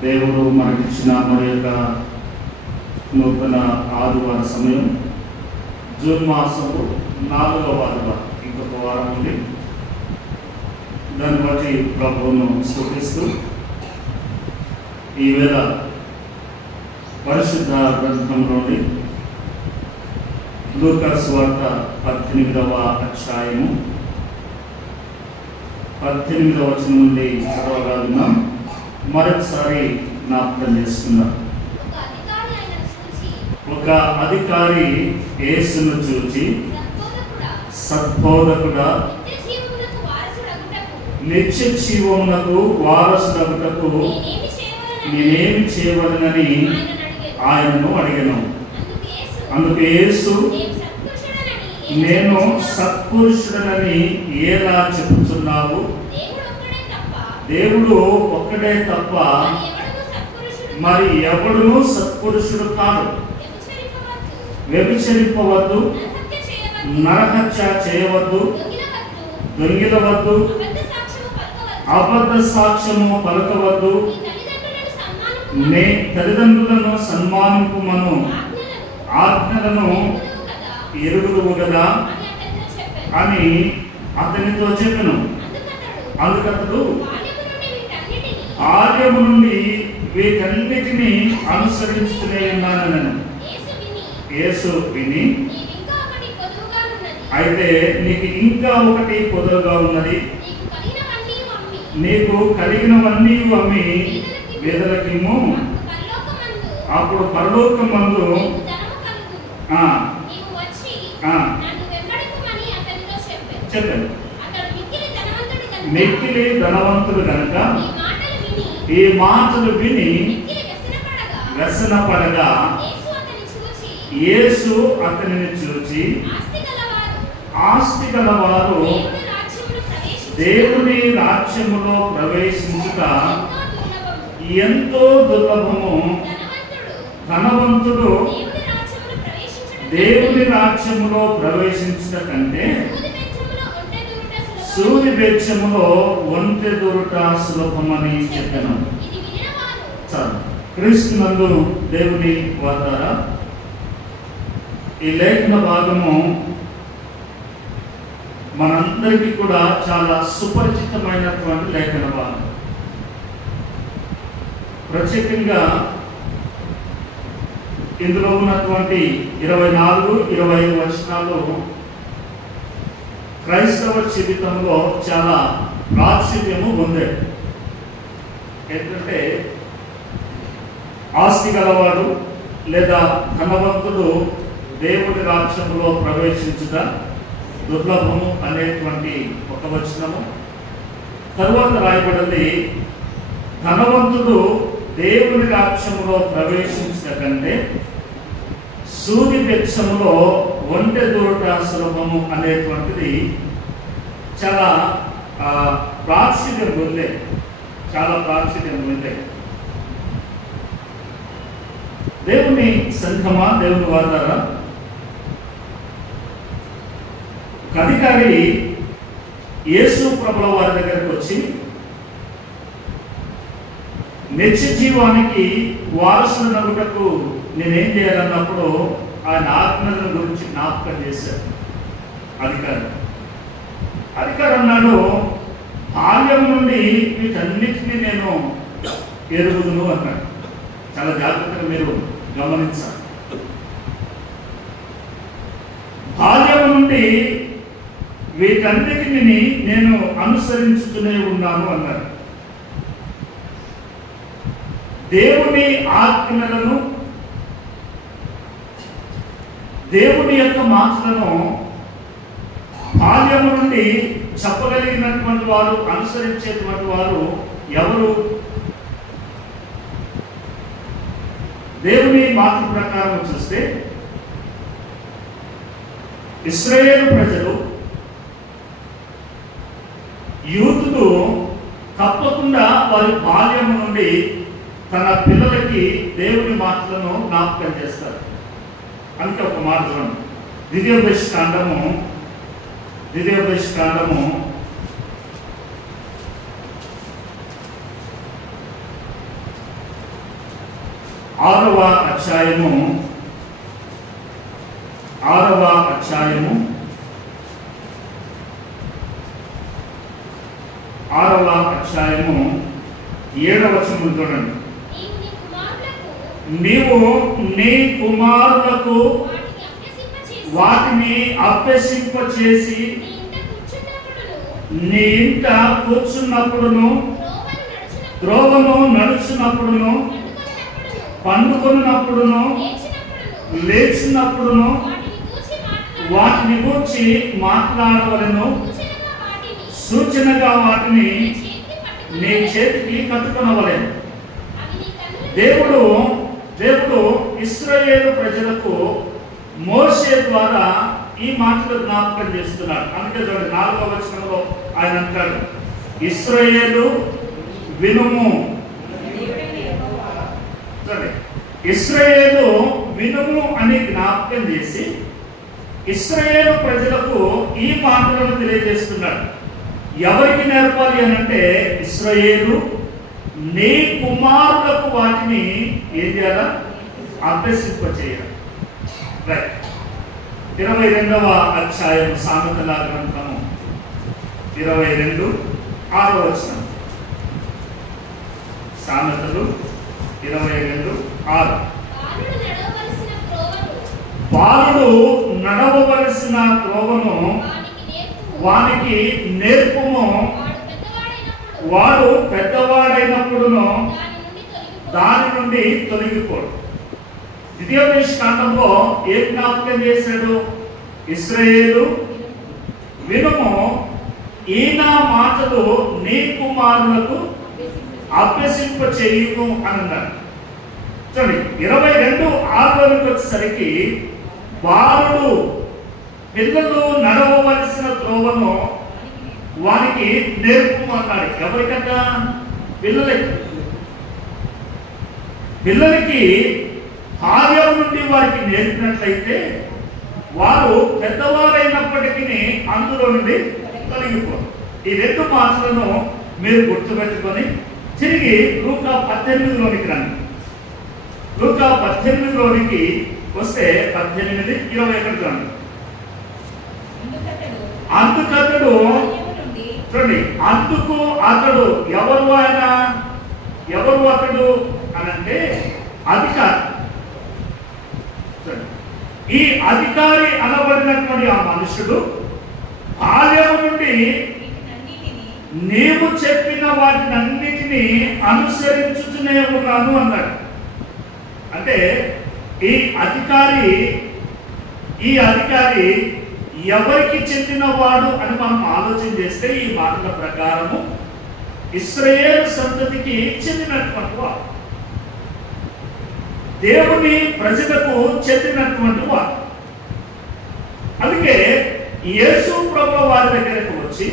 దేవుడు మనకిచ్చిన మరి యొక్క నూతన ఆదివార సమయం జూన్ మాసము 4వ ఆదివారం, ఇంకొక వారం ఉంది. దాన్ని బట్టి ప్రభువును స్తుతిస్తూ ఈవేళ పరిశుద్ధ గ్రంథంలోని లూకా సువార్త 18వ అధ్యాయము 18వ వచనం నుండి చదవగలుగుతున్నాం. మరొకసారి జ్ఞాపకం చేసుకుందాం. ఒక అధికారి యేసును చూచి, సద్బోధకుడా, నిత్య జీవమునకు వారసుడగుటకు నేనేమి చేయవలనని ఆయనను అడిగాను. అందుకు యేసు, నేను సత్పురుషుడనని ఎలా చెప్పుచున్నావు? దేవుడు ఒక్కడే తప్ప మరి ఎవడును సత్పురుషుడు కాదు. వ్యభిచరింపవద్దు, నరహత్య చేయవద్దు, దొంగిలవద్దు, అబద్ధ సాక్ష్యము పలకవద్దు, నే తల్లిదండ్రులను సన్మానింపుమను ఆజ్ఞలను ఎరుగుదువు కదా అని అతనితో చెప్పెను. అందుకతడు, బాల్యము నుండి వీటన్నిటినీ అనుసరిస్తూనే ఉన్నానని. యేసు విని, అయితే నీకు ఇంకా ఒకటి కొదువుగా ఉన్నది. నీకు కలిగినవన్నీ అమ్మి పేదలకిమ్ము, అప్పుడు పరలోకమందు చెప్పాను. మిక్కిలి ధనవంతుడు గనక ఈ మాటలు విని వ్యసనపడగా యేసు అతనిని చూచి, ఆస్తి గలవారు దేవుని రాజ్యములో ప్రవేశించుట ఎంతో దుర్లభము, ధనవంతుడు దేవుని రాజ్యములో ప్రవేశించుట కంటే సూది బెచ్చములో ఒంటె దూరుట సులభమని చెప్పాను. చాలు. క్రీస్తునందు దేవుని వార్తారా, ఈ లేఖన భాగము మనందరికీ కూడా చాలా సుపరిచితమైనటువంటి లేఖన భాగం. ప్రత్యేకంగా ఇందులో ఉన్నటువంటి 24-25 వచనాలు క్రైస్తవ జీవితంలో చాలా ప్రాచుర్యము పొందాయి. ఏంటంటే, ఆస్తి గలవాడు లేదా ధనవంతుడు దేవుడి రాజ్యములో ప్రవేశించుట దుర్లభము అనేటువంటి ఒక వచనము. తరువాత రాయబడింది, ధనవంతుడు దేవుని రాజ్యములో ప్రవేశించుట కంటే సూది బెచ్చములో ఒంటె దూరుట సులభము అనేటువంటిది చాలా ప్రాచుర్యం పొందే, చాలా ప్రాచుర్యం పొందే. దేవుని సంఘమా, దేవుని వార్తారా, ఒక అధికారి యేసు ప్రభుల వారి దగ్గరకు వచ్చి నిత్య జీవానికి వారసునగుటకు నేనేం చేయాలన్నప్పుడు ఆయన ఆజ్ఞల గురించి జ్ఞాపకం చేశారు అధికారి అన్నాడు, బాల్యం నుండి వీటన్నిటినీ నేను ఎరుగుదును అన్నాడు. చాలా జాగ్రత్తగా మీరు గమనించాలి. బాల్యం నుండి వీటన్నిటిని నేను అనుసరించుతూనే ఉన్నాను అన్నాడు. దేవుని ఆజ్ఞలను, దేవుని యొక్క మాటలను బాల్యము నుండి చెప్పగలిగినటువంటి వారు, అనుసరించేటువంటి వారు ఎవరు? దేవుని మాట ప్రకారం చూస్తే ఇశ్రాయేలు ప్రజలు, యూదులు తప్పకుండా వారి బాల్యము నుండి తన పిల్లలకి దేవుని మాటలను జ్ఞాపకం చేస్తారు. అంటే ఒక మాట చూడండి, ద్వితీయోపదేశ కాండము 6వ అధ్యాయము 7వ వచనం చూడండి. నీవు నీ కుమారులకు వాటిని అభ్యసింప చేసి నీ ఇంట కూర్చున్నప్పుడును త్రోవను నడుచున్నప్పుడును పండుకొన్నప్పుడును లేచినప్పుడును వాటిని గూర్చి మాట్లాడవలెను. సూచనగా వాటిని నీ చేతికి కట్టుకొనవలెను. దేవుడు ఇశ్రాయేలు ప్రజలకు మోషే ద్వారా ఈ మాటలు జ్ఞాపకం చేస్తున్నాడు. అందుకే చూడండి 4వ వచనంలో ఆయన అంటాడు, ఇశ్రాయేలు వినుము. ఇశ్రాయేలు వినుము అని జ్ఞాపకం చేసి ఇశ్రాయేలు ప్రజలకు ఈ మాటలను తెలియజేస్తున్నాడు. ఎవరికి నేర్పాలి అని అంటే ఇశ్రాయేలు నీ కుమారులకు వాటిని ఏం చేయాలా? అభ్యసింప చేయాలి. 22వ అధ్యాయం సామెతల గ్రంథము 22:6 వచనం. సామెతలు 22:6. బాలుడు నడవవలసిన త్రోవను వానికి నేర్పుము, వాడు పెద్దవాడైనప్పుడును దాని నుండి తొలగిపోడు. ద్వితీయోపదేశకాండంలో ఏ జ్ఞాపకం చేశాడు? ఇశ్రాయేలు వినుము, ఈయన మాటలు నీ కుమారులకు అభ్యసింప చేయుము అని అన్నాడు. చూడండి 22:6 వచ్చేసరికి బాలుడు పిల్లలు నడవవలసిన త్రోవను వానికి నేర్పు అన్నాడు. ఎవరికంట? పిల్లలకి బాల్యం నుండి వారికి నేర్పినట్లయితే వారు పెద్దవారైనప్పటికీ అందులో నుండి తొలగిపోరు. ఈ 2 మాటలను మీరు గుర్తుపెట్టుకొని తిరిగి లూకా 18లోనికి రండి. లూకా 18లోనికి వస్తే 18:21 రండి. అందుకతడు చూడండి, అందుకు అతడు ఎవరు? ఆయన ఎవరు అతడు అనంటే అధికారి. ఈ అధికారి అనబడినటువంటి ఆ మనుషుడు బాల్యము నుండి నీవు చెప్పిన వాటినన్నిటినీ అనుసరించుతూనే ఉన్నాను అన్నాడు. అంటే ఈ అధికారి ఎవరికి చెందినవాడు అని మనం ఆలోచన చేస్తే ఈ మాటల ప్రకారము ఇశ్రాయేలు సంతతికి చెందినటువంటి వాడు, దేవుని ప్రజలకు చెందినటువంటి వాడు. అందుకే యేసు ప్రభువు వారి దగ్గరకు వచ్చి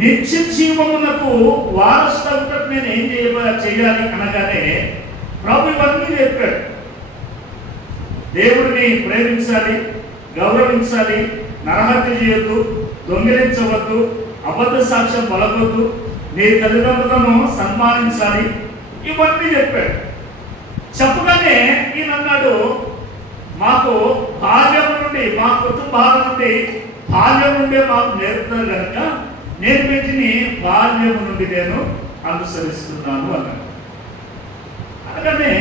నిత్య జీవమునకు వారసులకు నేను ఏం చేయాలి అనగానే ప్రభు ఇవన్నీ చెప్పాడు. దేవుడిని ప్రేమించాలి, గౌరవించాలి, నరహత్య చేయొద్దు, దొంగిలించవద్దు, అబద్ధ సాక్ష్యం పలకొద్దు, నీ తల్లిదండ్రులను సన్మానించాలి, ఇవన్నీ చెప్పాడు. చెప్పగానే ఈయన అన్నాడు, మాకు బాల్యం నుండి మా కుటుంబాల నుండి బాల్యం నుండే మాకు నేర్పుతారు కనుక నేను వీటిని బాల్యం నుండి నేను అనుసరిస్తున్నాను అన్నాడు. అందుకనే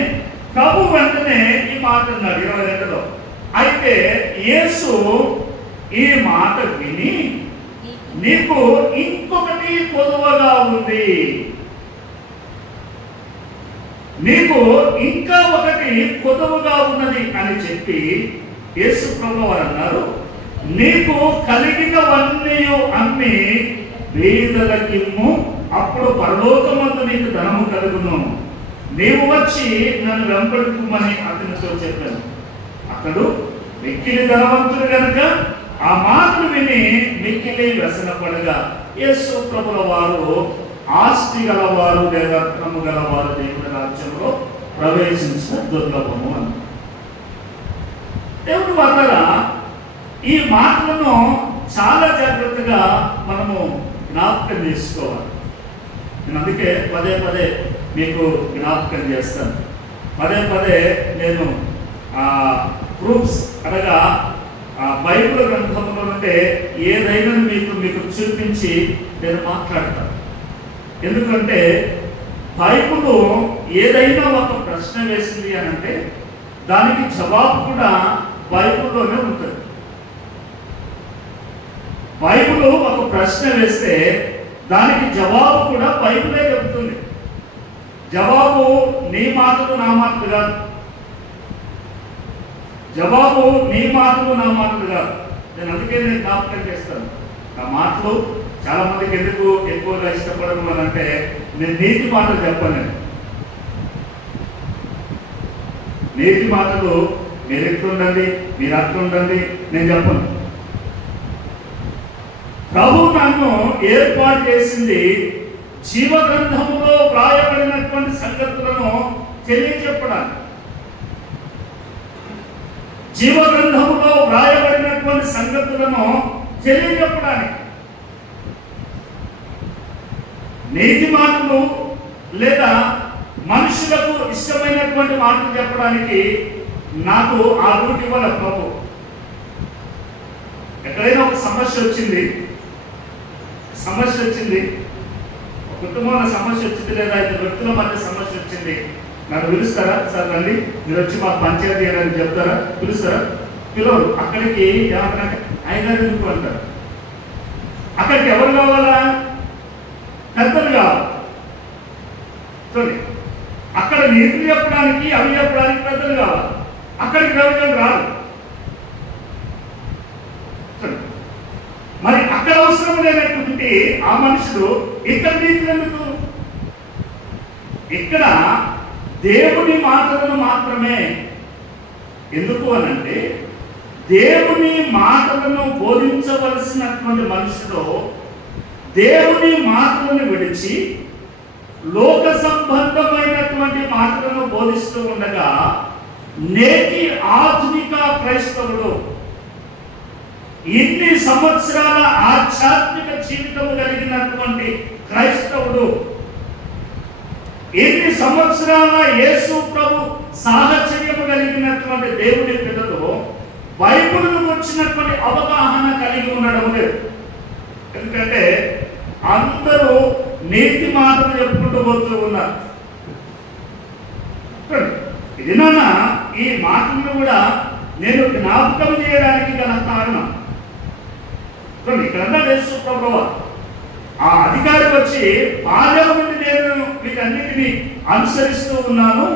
ప్రభు వెంటనే ఈ మాట అన్నాడు 22లో. అయితే యేసు ఈ మాట విని నీకు ఇంకొకటి కొదువగా ఉంది, నీకు ఇంకా ఒకటి కొదువగా ఉన్నది అని చెప్పి యేసు ప్రభువు వారు అన్నారు, నీకు కలిగినవన్నీ అమ్మి పేదలకిమ్ము, అప్పుడు పరలోకమందు నీకు ధనము కలుగును, నీవు వచ్చి నన్ను వెంబడుకుమని అతనితో చెప్పాను. అతడు మిక్కిలి ధనవంతుడు కనుక ఆ మాటలు విని మిక్కిలి వ్యసనపడగా యేసు ప్రభుల వారు ఆస్తి గలవారు లేదా ధనము గలవారు దేవుని రాజ్యంలో ప్రవేశించిన దుర్లభము అని. దేవుని వల్ల ఈ మాటలను చాలా జాగ్రత్తగా మనము జ్ఞాపకం చేసుకోవాలి. నేను అందుకే పదే మీకు జ్ఞాపకం చేస్తాను. పదే నేను ప్రూఫ్స్ అనగా బైబిల్ గ్రంథంలో ఉంటే ఏదైనా మీకు చూపించి నేను మాట్లాడతాను. ఎందుకంటే బైబిల్ ఏదైనా ఒక ప్రశ్న వేసింది అని అంటే దానికి జవాబు కూడా బైబిల్లోనే ఉంటుంది. ప్రశ్న వేస్తే దానికి జవాబు కూడా బైబిలే చెబుతుంది. జవాబు నీ మాటలు నా మాటలు కాదు. జవాబు నీ మాటలు నా మాటలు కాదు. నేను అందుకే నేను జ్ఞాపకం చేస్తాను. నా మాటలు చాలా మందికి ఎందుకు ఎక్కువగా ఇష్టపడను అని అంటే, నేను నీతి మాటలు చెప్పను. నీతి మాటలు మీరు ఎట్లుండండి, మీరు అట్లుండండి నేను చెప్పను. ప్రభు నన్ను ఏర్పాటు చేసింది జీవ గ్రంథములో వ్రాయబడినటువంటి సంగతులను తెలియచెప్పడానికి. జీవ గ్రంథములో వ్రాయబడినటువంటి సంగతులను తెలియచెప్పడానికి. నీతి మాటలు లేదా మనుషులకు ఇష్టమైనటువంటి మాటలు చెప్పడానికి నాకు ఆ రూట్ ఇవ్వాలి ప్రభు. ఎక్కడైనా ఒక సమస్య వచ్చింది, కుటుంబంలో సమస్య వచ్చింది, లేదా ఇద్దరు వ్యక్తుల మధ్య సమస్య వచ్చింది, నన్ను పిలుస్తారా? సార్ రండి, మీరు వచ్చి మాకు పంచాయతీ అని చెప్తారా? పిలుస్తారా? పిలవరు. అక్కడికి ఏమంటారంటే ఐదారు ఎందుకు అంటారు. అక్కడికి ఎవరు కావాలా? పెద్దలు కావాలి. చూడండి, అక్కడ నీతులు చెప్పడానికి అవి చెప్పడానికి పెద్దలు కావాలి. అక్కడికి రవిజన్ రాదు. మరి అక్కడ అవసరం లేనటువంటి ఆ మనుషులు ఇక్కడ నీతులు ఎందుకు? ఇక్కడ దేవుని మాటలను మాత్రమే. ఎందుకు అనంటే, దేవుని మాటలను బోధించవలసినటువంటి మనుషులు దేవుని మాటలను విడిచి లోక సంబంధమైనటువంటి మాటలను బోధిస్తూ ఉండగా, నేటి ఆధునిక క్రైస్తవుడు ఇన్ని సంవత్సరాల ఆధ్యాత్మిక జీవితం కలిగినటువంటి క్రైస్తవుడు, ఎన్ని సంవత్సరాల యేసు ప్రభు సాహచర్యము కలిగినటువంటి దేవుని పిల్లలు బైబిల్ను వచ్చినటువంటి అవగాహన కలిగి ఉండడం లేదు. ఎందుకంటే అందరూ నీతి మాటలు చెప్పుకుంటూ పోతూ ఉన్నారు. ఇది నాన్న, ఈ మాటలను కూడా నేను జ్ఞాపకం చేయడానికి గల కారణం. ఇక్కడ యేసు ప్రభువు ఆ అధికారి వచ్చి బాల్యం నుండి నేను వీటన్నిటిని అనుసరిస్తూ ఉన్నాను,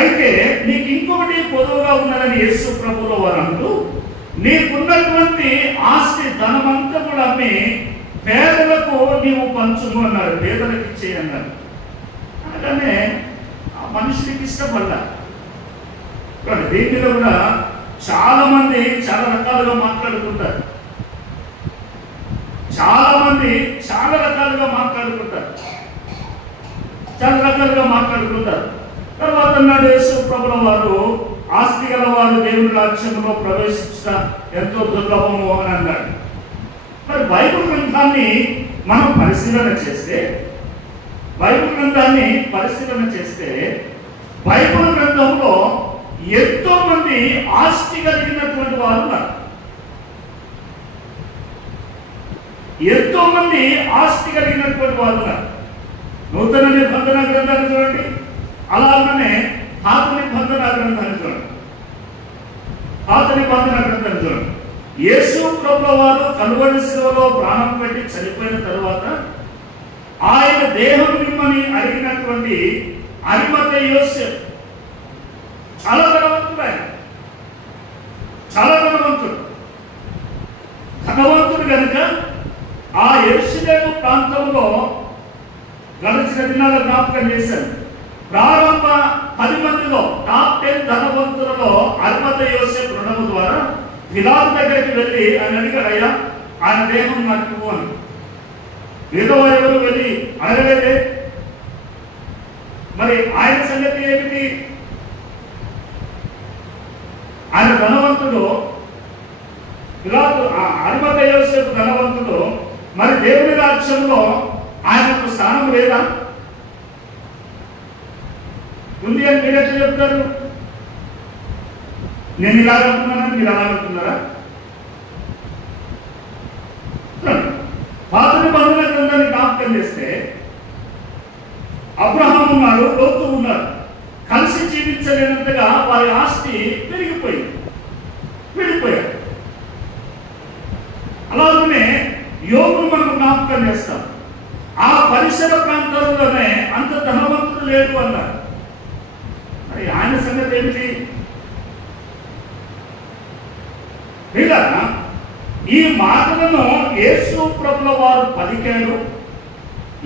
అయితే నీకు ఇంకొకటి పొదువుగా ఉన్నదని యేసు ప్రభువులో వారు అంటూ, నీకున్నటువంటి ఆస్తి ధనమంతా కూడా అమ్మి పేదలకు నీవు పంచుము అన్నారు. పేదలకు ఇచ్చే అన్నారు. అనగానే ఆ మనుషులకి ఇష్టపడ్డా. దీని మీద కూడా చాలా మంది చాలా రకాలుగా మాట్లాడుకుంటారు. చాలా మంది చాలా రకాలుగా మాట్లాడుకుంటారు. తర్వాత నాడు యేసు ప్రభుల వారు ఆస్తి గల వారు దేవుని రాజ్యంలో ప్రవేశించట ఎంతో దుర్లభము అని అన్నాడు. మరి బైబిల్ గ్రంథాన్ని మనం పరిశీలన చేస్తే బైబిల్ గ్రంథంలో ఎంతో మంది ఆస్తి కలిగినటువంటి వారు ఉన్నారు. నూతన నిబంధన గ్రంథాన్ని చూడండి, అలాగనే పాత నిబంధన గ్రంథాన్ని చూడండి. యేసు ప్రభుల వారు కలువరి శిలువలో ప్రాణం పెట్టి చనిపోయిన తరువాత ఆయన దేహం నిమ్మని అడిగినటువంటి అరిమతయి యోసేపు చాలా ధనవంతుడు కనుక ఆ యెరూషలేము ప్రాంతంలో గడిచిన దినాల జ్ఞాపకం చేశాను. ప్రారంభ 10 మందిలో టాప్ 10 ధనవంతులలో అరిమతయి యోసేపు రుణము ద్వారా పిలాతు దగ్గరికి వెళ్ళి ఆయన అడిగాడు, అయ్యా ఆయన దేహం నాకు ఇవ్వు అని. మిగతా ఎవరు వెళ్ళి అడగలేదే. మరి ఆయన సంగతి ఏమిటి? ఆయన ధనవంతుడు, పిలాతు అరిమతయి యోసేపు ధనవంతుడు, మరి దేవుని రాజ్యంలో ఆయనకు స్థానం లేదా? ఉంది అని మీరు ఎట్లా చెప్తారు? నేను ఇలాగంటున్నానని మీరు అలాగంటున్నారా? పాత నిబంధన గ్రంథాన్ని జ్ఞాపకం చేస్తే అబ్రహాము ఉన్నాడు, లోతు ఉన్నాడు. కలిసి జీవించలేనంతగా వారి ఆస్తి విడిపోయారు. అలాగనే యోబు ప్రార్థన చేస్తాం. ఆ పరిసర ప్రాంతాల్లోనే అంత ధనవంతుడు లేడు అన్నారు. మరి ఆయన సంగతి ఏమిటి? పిల్లరా, ఈ మాటలను యేసు ప్రభుల వారు పలికారు.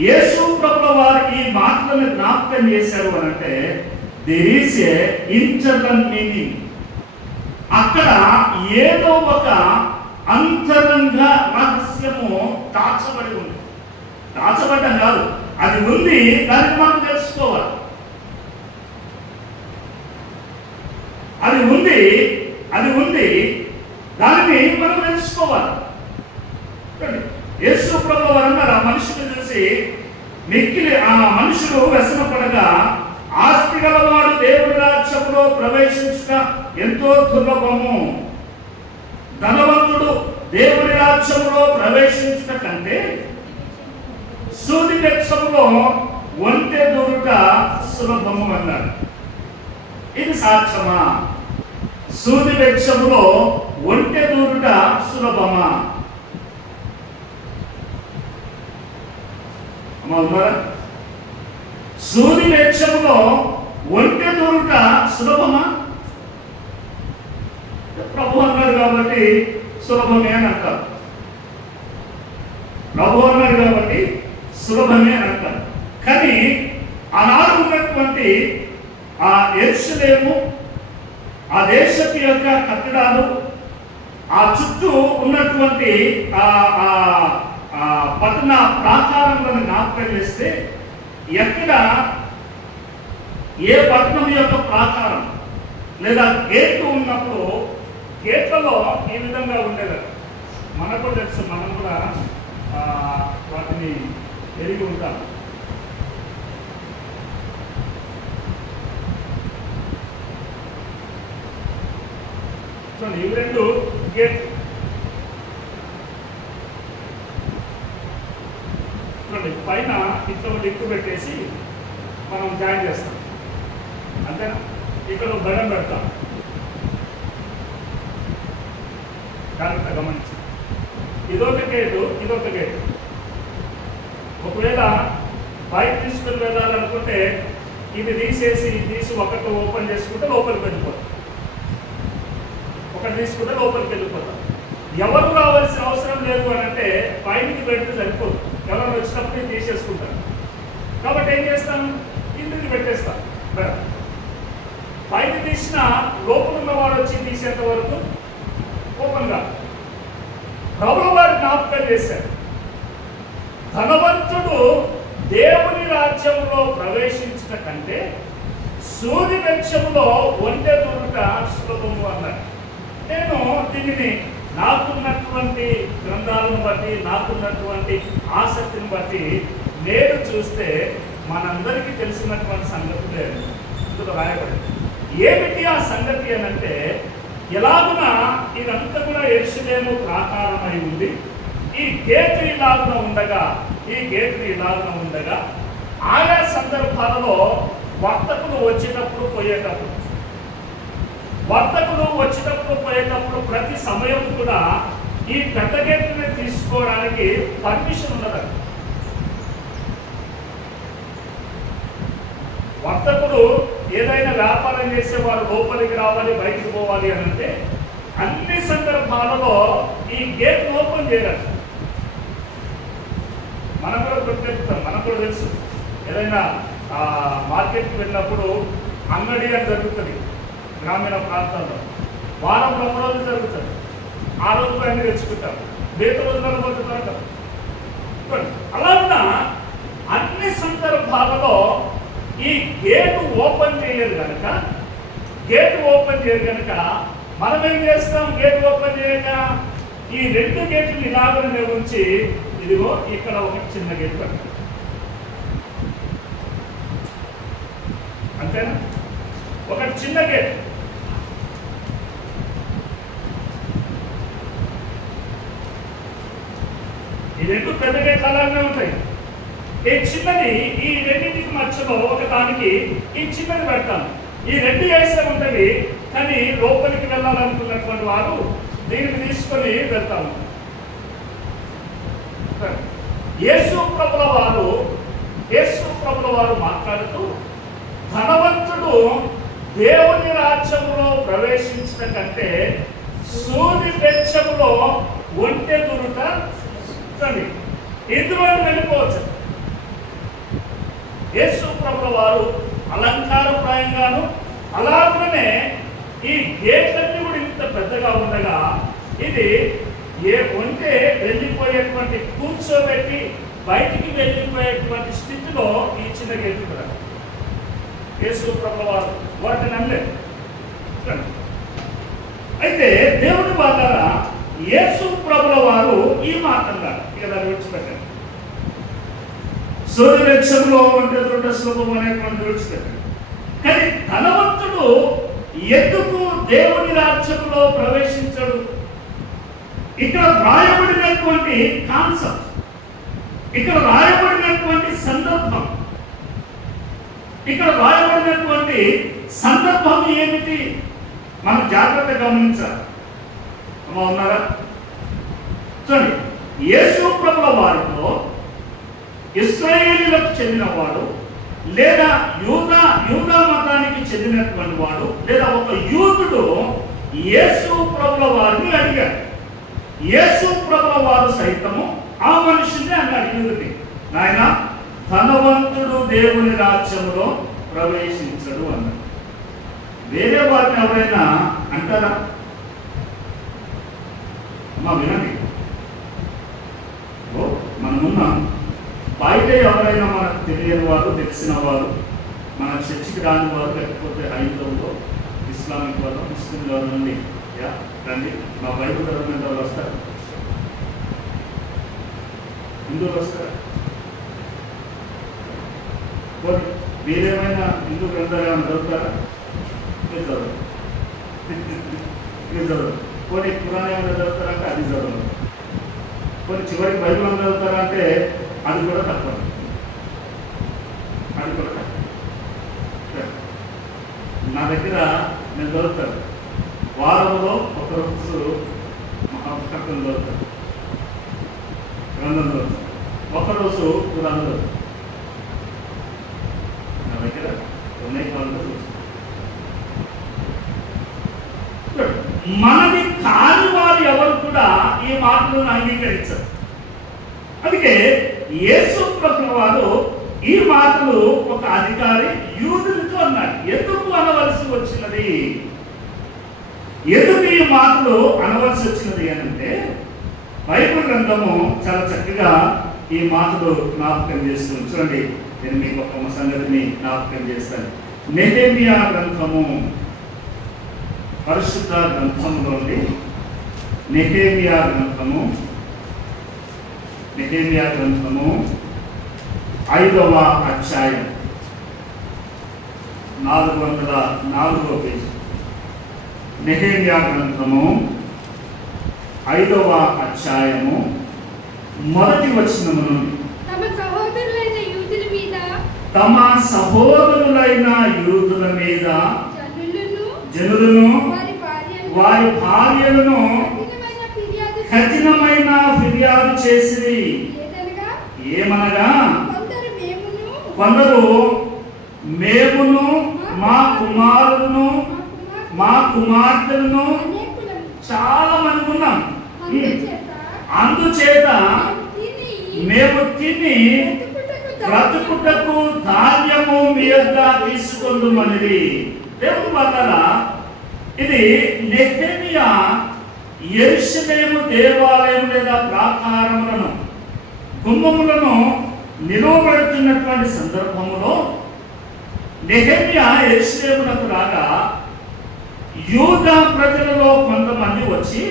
యేసు ప్రభుల వారు ఈ మాటలను జ్ఞాపకం చేశారు అని అంటే there is a internal meaning. అక్కడ ఏదో ఒక అంతరంగ రహస్యము దాచబడి ఉంది. దాచబడ్డం కాదు, అది ఉంది, దాన్ని మనం తెలుసుకోవాలి. అది ఉంది, దానిని మనం తెలుసుకోవాలి. యేసు ప్రభువు వారు అన్నారు, ఆ మనుషులు చూసి మిక్కిలి ఆ మనుషులు వ్యసనపడగా ఆస్తి గలవాడు దేవుని రాజ్యములో ప్రవేశించుట ఎంతో దుర్లభము. ధనవంతుడు దేవుని రాజ్యములో ప్రవేశించుట కంటే సూది వెచ్చములో ఒంటె దూరుట సులభము అన్నాడు. ఇది సాక్ష్యమా? సూది వెచ్చములో ఒంటె దూరుట సులభమా? సూది వెచ్చములో ఒంటె దూరుట సులభమా? ప్రభు అన్నాడు కాబట్టి సులభమే అని అంటారు. ప్రభు అన్నాడు కాబట్టి సులభమే అని అంటారు. కానీ ఆనాడు ఉన్నటువంటి ఆ యెరూషలేము, ఆ దేశపు యొక్క కట్టడాలు, ఆ చుట్టూ ఉన్నటువంటి పట్టణ ప్రాకారంలో జ్ఞాపకం చేస్తే ఎక్కడ ఏ పట్టణం యొక్క ప్రాకారం లేదా గేట్లు ఉన్నప్పుడు గేట్లలో ఈ విధంగా ఉండేది. మనకు తెలుసు, మనం కూడా వాటిని ఎరిగి ఉంటాం. ఇవి రెండు గేట్ పైన ఇట్లా లిక్కు పెట్టేసి మనం జాయిన్ చేస్తాం, అంతేనా? ఇక్కడ బలం పెడతాం. జాగ్రత్త గమనించి, ఇదొక గేటు, ఇదొక గేటు. ఒకవేళ బయట తీసుకుని వెళ్ళాలనుకుంటే ఇది తీసి ఒకటి ఓపెన్ చేసుకుంటే లోపలికి వెళ్ళిపోతాం, ఒకటి తీసుకుంటే లోపలికి వెళ్ళిపోతాం. ఎవరు రావాల్సిన అవసరం లేదు అని అంటే పైనకి పెడితే సరిపోదు. ఎవరు వచ్చినప్పుడు తీసేసుకుంటారు. కాబట్టి ఏం చేస్తాం? కిందకి పెట్టేస్తాం. పైన తీసిన లోపల ఉన్నవాడు వచ్చి తీసేంత వరకు ఓపెన్గా ప్రభువు వారు జ్ఞాపకం చేశారు. ధనవంతుడు దేవుని రాజ్యంలో ప్రవేశించిన కంటే సూది వెచ్చములో ఒంటె దూరుట సులభము అన్నారు. నేను దీనిని నాకున్నటువంటి గ్రంథాలను బట్టి, నాకున్నటువంటి ఆసక్తిని బట్టి నేను చూస్తే మనందరికీ తెలిసినటువంటి సంగతి లేదు, ఇందులో రాయబడింది. ఏమిటి ఆ సంగతి అని అంటే, ఎలాగున ఇదంతా కూడా యెరూషలేము ప్రాకారమై ఉంది. ఈ గేటు ఇలాగున ఉండగా ఆయా సందర్భాలలో వర్తకులు వచ్చినప్పుడు పోయేటప్పుడు ప్రతి సమయం కూడా ఈ పెద్ద గేటుని తీసుకోవడానికి పర్మిషన్ ఉండదు. వర్తకులు ఏదైనా వ్యాపారం చేసేవారు లోపలికి రావాలి, బయటికి పోవాలి అని అంటే అన్ని సందర్భాలలో ఈ గేట్ ఓపెన్ చేయగలరు. మనం కూడా గుర్తెలుస్తాం, మనకు కూడా తెలుసు. ఏదైనా మార్కెట్కి వెళ్ళినప్పుడు అంగడి అని జరుగుతుంది గ్రామీణ ప్రాంతాల్లో. వారంలో ఒక రోజు జరుగుతుంది, ఆ రోజు అన్ని తెచ్చుకుంటాం. మిగతా రోజులలో కొంత దొరకదు. అలాగా అన్ని సందర్భాలలో ఈ గేటు ఓపెన్ చేయలేదు కనుక మనం ఏం చేస్తాం? గేట్ ఓపెన్ చేయక ఈ రెండు గేట్లు ఇలాగనే ఉంచి ఇదిగో ఇక్కడ ఒక చిన్న గేట్ పెడతాం, అంతేనా? ఒక చిన్న గేట్. ఈ రెండు పెద్ద గేట్లు అలాగే ఉంటాయి. ఈ చిన్నది ఈ రెండింటికి మధ్యలో ఒక దానికి ఈ చిన్నది పెడతాను. ఈ రెండు వేసే ఉంటుంది, కానీ లోపలికి వెళ్ళాలనుకున్నటువంటి వారు దీనికి తీసుకొని వెళ్తాము. యేసు ప్రభుల వారు మాట్లాడుతూ ధనవంతుడు దేవుని రాజ్యంలో ప్రవేశించిన కంటే సూది బెచ్చములో ఒంటె దురుట ఇందులో వెళ్ళిపోవచ్చు. యేసు ప్రభుల వారు అలంకారప్రాయంగాను అలాగనే ఈ గేట్లన్నీ కూడా ఇంత పెద్దగా ఉండగా ఇది ఒంటె వెళ్ళిపోయేటువంటి కూర్చోబెట్టి బయటికి వెళ్ళిపోయేటువంటి స్థితిలో ఈ చిన్న గేట్లు కూడా యేసు ప్రభుల వారు వాటిని అనలేదు. అయితే దేవుని ద్వారా యేసు ప్రభుల వారు ఈ మాట అన్నారు. ఇక దాన్ని విడిచిపెట్టారు. సూర్యవృక్షంలో ఒంటె దురుట సులభం అనేటువంటి విడిచిపెట్టారు. కానీ ధనవంతుడు ఎందుకు దేవుని రాజ్యంలో ప్రవేశించడు? ఇక్కడ రాయబడినటువంటి కాన్సెప్ట్, ఇక్కడ రాయబడినటువంటి సందర్భం, ఇక్కడ రాయబడినటువంటి సందర్భం ఏమిటి? మనం జాగ్రత్త గమనించాలి. అమ్మా ఉన్నారా? చూడండి, యేసు ప్రభుల వారితో ఇశ్రాయేలీలకు చెందినవాడు లేదా యూదా మతానికి చెందినటువంటి వాడు లేదా ఒక యూదుడు యేసు ప్రభుల వారిని అడిగాడు. యేసు ప్రభుల వారు సైతము ఆ మనిషిని అన్నాడు, యూదుని, నాయన ధనవంతుడు దేవుని రాజ్యంలో ప్రవేశించడు అన్నాడు. వేరే వారిని ఎవరైనా అంటారా? అమ్మా వినండి, మనమున్నాం. బయట ఎవరైనా మనకు తెలియని వారు, తెలిసిన వారు, మన చర్చికి రాని వారు, లేకపోతే హైందవులు, ఇస్లామిక్ వారు, ముస్లింల నుండి రండి మా బైబిల్ చదవడానికి వాళ్ళు వస్తారు, హిందువులు వస్తారు. మీరేమైనా హిందూ గ్రంథాలు ఏమైనా చదువుతారా? మీరు చదవరు. మీరు చదవరు. కొన్ని ఖురాన్ ఏమైనా చదువుతారంటే అది చదవరు. కొన్ని చివరికి బైబిల్ ఏమైనా చదువుతారా అంటే అది కూడా తక్కువ. అది కూడా తక్కువ. నా దగ్గర నేను చదువుతాను, వారంలో ఒక రోజు మహాపుస్తకం చదువుతాను, గ్రంథం చదువుతాను, ఒకరోజు ఖురాన్ చదువుతాను. నా దగ్గర ఉన్నాయి కాలంలో చూస్తాను. మనది కాని వారు ఎవరు కూడా ఈ మాటలను అంగీకరించారు. అందుకే యేసు ప్రభువు వారు ఈ మాటలు ఒక అధికారి యూదులతో అన్నాడు. ఎందుకు అనవలసి వచ్చినది? ఎందుకు ఈ మాటలు అనవలసి వచ్చినది అని అంటే బైబిల్ గ్రంథము చాలా చక్కగా ఈ మాటలు జ్ఞాపకం చేస్తుంది. చూడండి, నేను మీకు ఒక సంగతిని జ్ఞాపకం చేస్తాను. నెహెమియా గ్రంథము, పరిశుద్ధ గ్రంథంలోని నెహెమియా గ్రంథము 5వ అధ్యాయం 404వ పేజీ. నెహెమియా గ్రంథము 5వ అధ్యాయము 1వ వచనము నుండి తమ సహోదరులైన యూదుల మీద జనులను వారి భార్యలను కఠినమైన ఫిర్యాదు చేసి ఏమనగా, కొందరు మేమును మా కుమారులను మా కుమార్తెలను చాలా మంది ఉన్నాం, అందుచేత మేము తిని బ్రతుకుటకు ధాన్యము మీ యొద్ద తీసుకొందుమనిది. దేవుని వల్ల ఇది నెహెమియా యెరూషలేము దేవాలయం లేదా ప్రాకారములను, గుమ్మములను నిలువబెడుతున్నటువంటి సందర్భములో నెహెమియా యెరూషలేమునకు రాగా యూదా ప్రజలలో కొంతమంది వచ్చి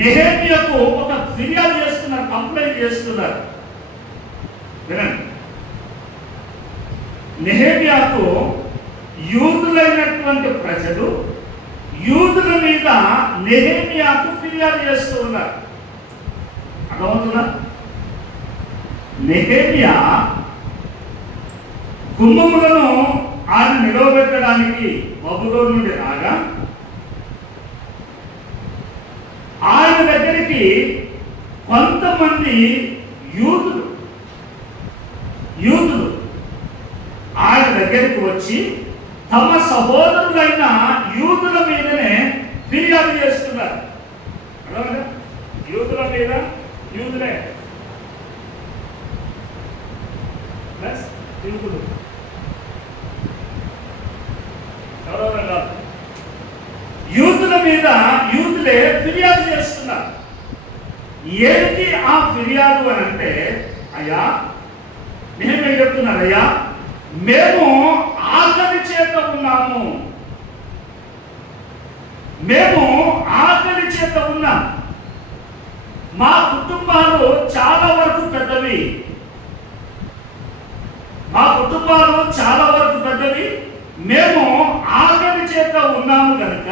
నెహెమియాకు ఒక ఫిర్యాదు చేస్తున్నారు, కంప్లైంట్ చేస్తున్నారు. వినండి, నెహెమియాకు యూదులైనటువంటి ప్రజలు యూదుల మీద నెహెమియాకు ఫిర్యాదు చేస్తూ ఉన్నారు. అర్థమవుతుందా? నెహెమియా గుమ్మములను ఆయన నిలవబెట్టడానికి బబులోను నుండి రాగా ఆయన దగ్గరికి కొంతమంది యూదులు ఆయన దగ్గరికి వచ్చి తమ సహోదరులైన యూదుల మీదనే ఫిర్యాదు చేస్తున్నారు. యూదుల మీద యూదులే ప్లస్ యూదులు ఎవరెవరు కాదు, యూదుల మీద యూదులే ఫిర్యాదు చేస్తున్నారు. ఏమిటి ఆ ఫిర్యాదు అని అంటే, అయ్యా నేనేం చెప్తున్నాను, అయ్యా మేము ఆకలి చేత ఉన్నాము, మేము ఆకలి చేత ఉన్నాం, మా కుటుంబాలు చాలా వరకు పెద్దవి, మా కుటుంబాలు చాలా వరకు పెద్దవి, మేము ఆకలి చేత ఉన్నాము కనుక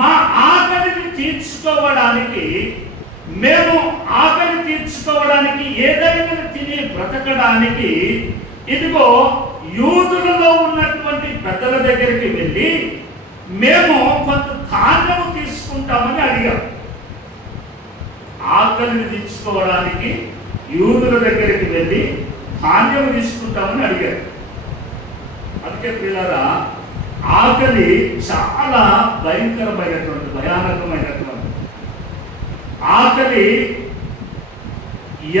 మా ఆకలిని తీర్చుకోవడానికి, మేము ఆకలి తీర్చుకోవడానికి ఏదైనా తిని బ్రతకడానికి ఇదిగో యూదులలో ఉన్నటువంటి పెద్దల దగ్గరికి వెళ్ళి మేము కొంత ధాన్యము తీసుకుంటామని అడిగాం. ఆకలిని తీర్చుకోవడానికి యూదుల దగ్గరికి వెళ్ళి ధాన్యము తీసుకుంటామని అడిగారు. అందుకే పిల్లరా, ఆకలి చాలా భయానకమైనటువంటి ఆకలి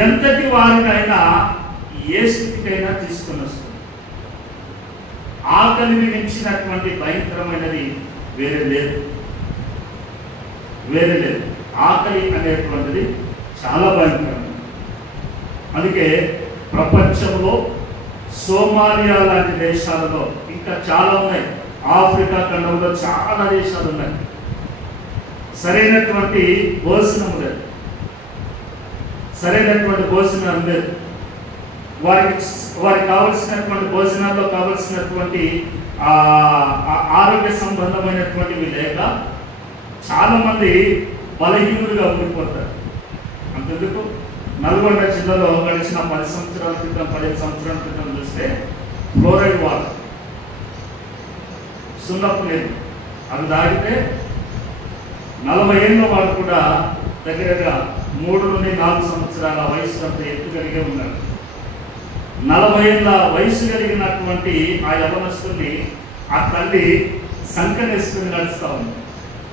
ఎంతటి వారినైనా ఏ స్థితికైనా తీసుకుని వస్తుంది. ఆకలిని మించినటువంటి భయంకరమైనది వేరే లేదు. ఆకలి అనేటువంటిది చాలా భయంకరమైనది. అందుకే ప్రపంచంలో సోమాలియా లాంటి దేశాలలో ఇంకా చాలా ఉన్నాయి, ఆఫ్రికా ఖండంలో చాలా దేశాలు ఉన్నాయి. సరైనటువంటి భోజనం లేదు, లేదు. వారికి కావలసినటువంటి భోజనాల్లో కావలసినటువంటి ఆరోగ్య సంబంధమైనటువంటివి లేక చాలా మంది బలహీనులుగా ఉండిపోతారు. అంతెందుకు, నల్గొండ జిల్లాలో గడిచిన 15 సంవత్సరాల క్రితం చూస్తే ఫ్లోరైడ్ వాటర్, సున్నపు నీరు అవి తాగితే 40 ఏళ్ళ వాడు కూడా దగ్గరగా 3 నుండి 4 సంవత్సరాల వయసు అంత ఎత్తు కలిగే ఉన్నారు. 40 ఏళ్ళ వయసు కలిగినటువంటి ఆ యవనస్తుల్ని ఆ తల్లి సంకనేసుకుని నడుస్తూ ఉంది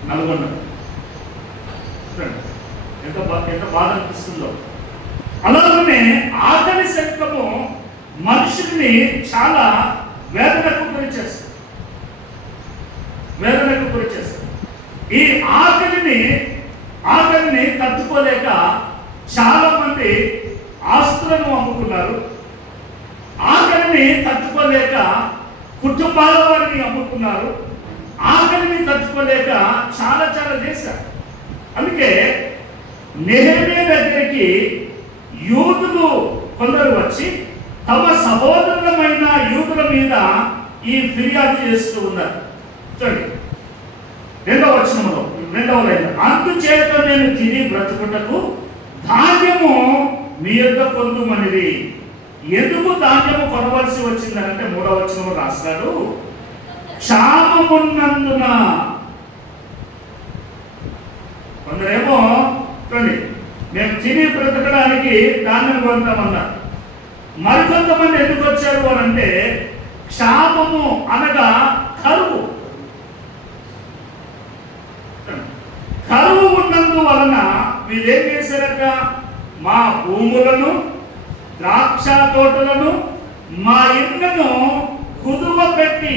నల్గొండ. ఎంత బాధ అనిపిస్తుందో. అలాగే ఆకలి శక్తము మనుషుల్ని చాలా వేదనకు గురి చేస్తుంది. ఈ ఆకలిని తట్టుకోలేక చాలా మంది ఆస్తులను అమ్ముకున్నారు. ఆకలిని తట్టుకోలేక కుటుంబాల వారిని అమ్ముకున్నారు. ఆకలిని తట్టుకోలేక చాలా చేశారు. అందుకే నెహెమ్యా దగ్గరికి యూదులు కొందరు వచ్చి తమ సహోదరులమైన యూదుల మీద ఈ ఫిర్యాదు చేస్తూ ఉన్నారు. చూడండి 2వ వచనంలో 2వ లైన్, అందుచేత నేను తిని బ్రతుకుటకు ధాన్యము మీ యొద్ద పొందుమనిది. ఎందుకు ధాన్యము కొనవలసి వచ్చిందనంటే 3వ వచనంలో రాస్తాడు, క్షామమున్నందున. కొందరేమో చూడండి మేము తిని బ్రతకడానికి ధాన్యం కొంటామన్నారు. మరికొంతమంది ఎందుకు వచ్చారు అని అంటే క్షామము అనగా కరువు ఉన్నందువలన వీళ్ళేం చేశారట, మా భూములను, ద్రాక్ష తోటలను, మా ఇళ్లను కుదువ పెట్టి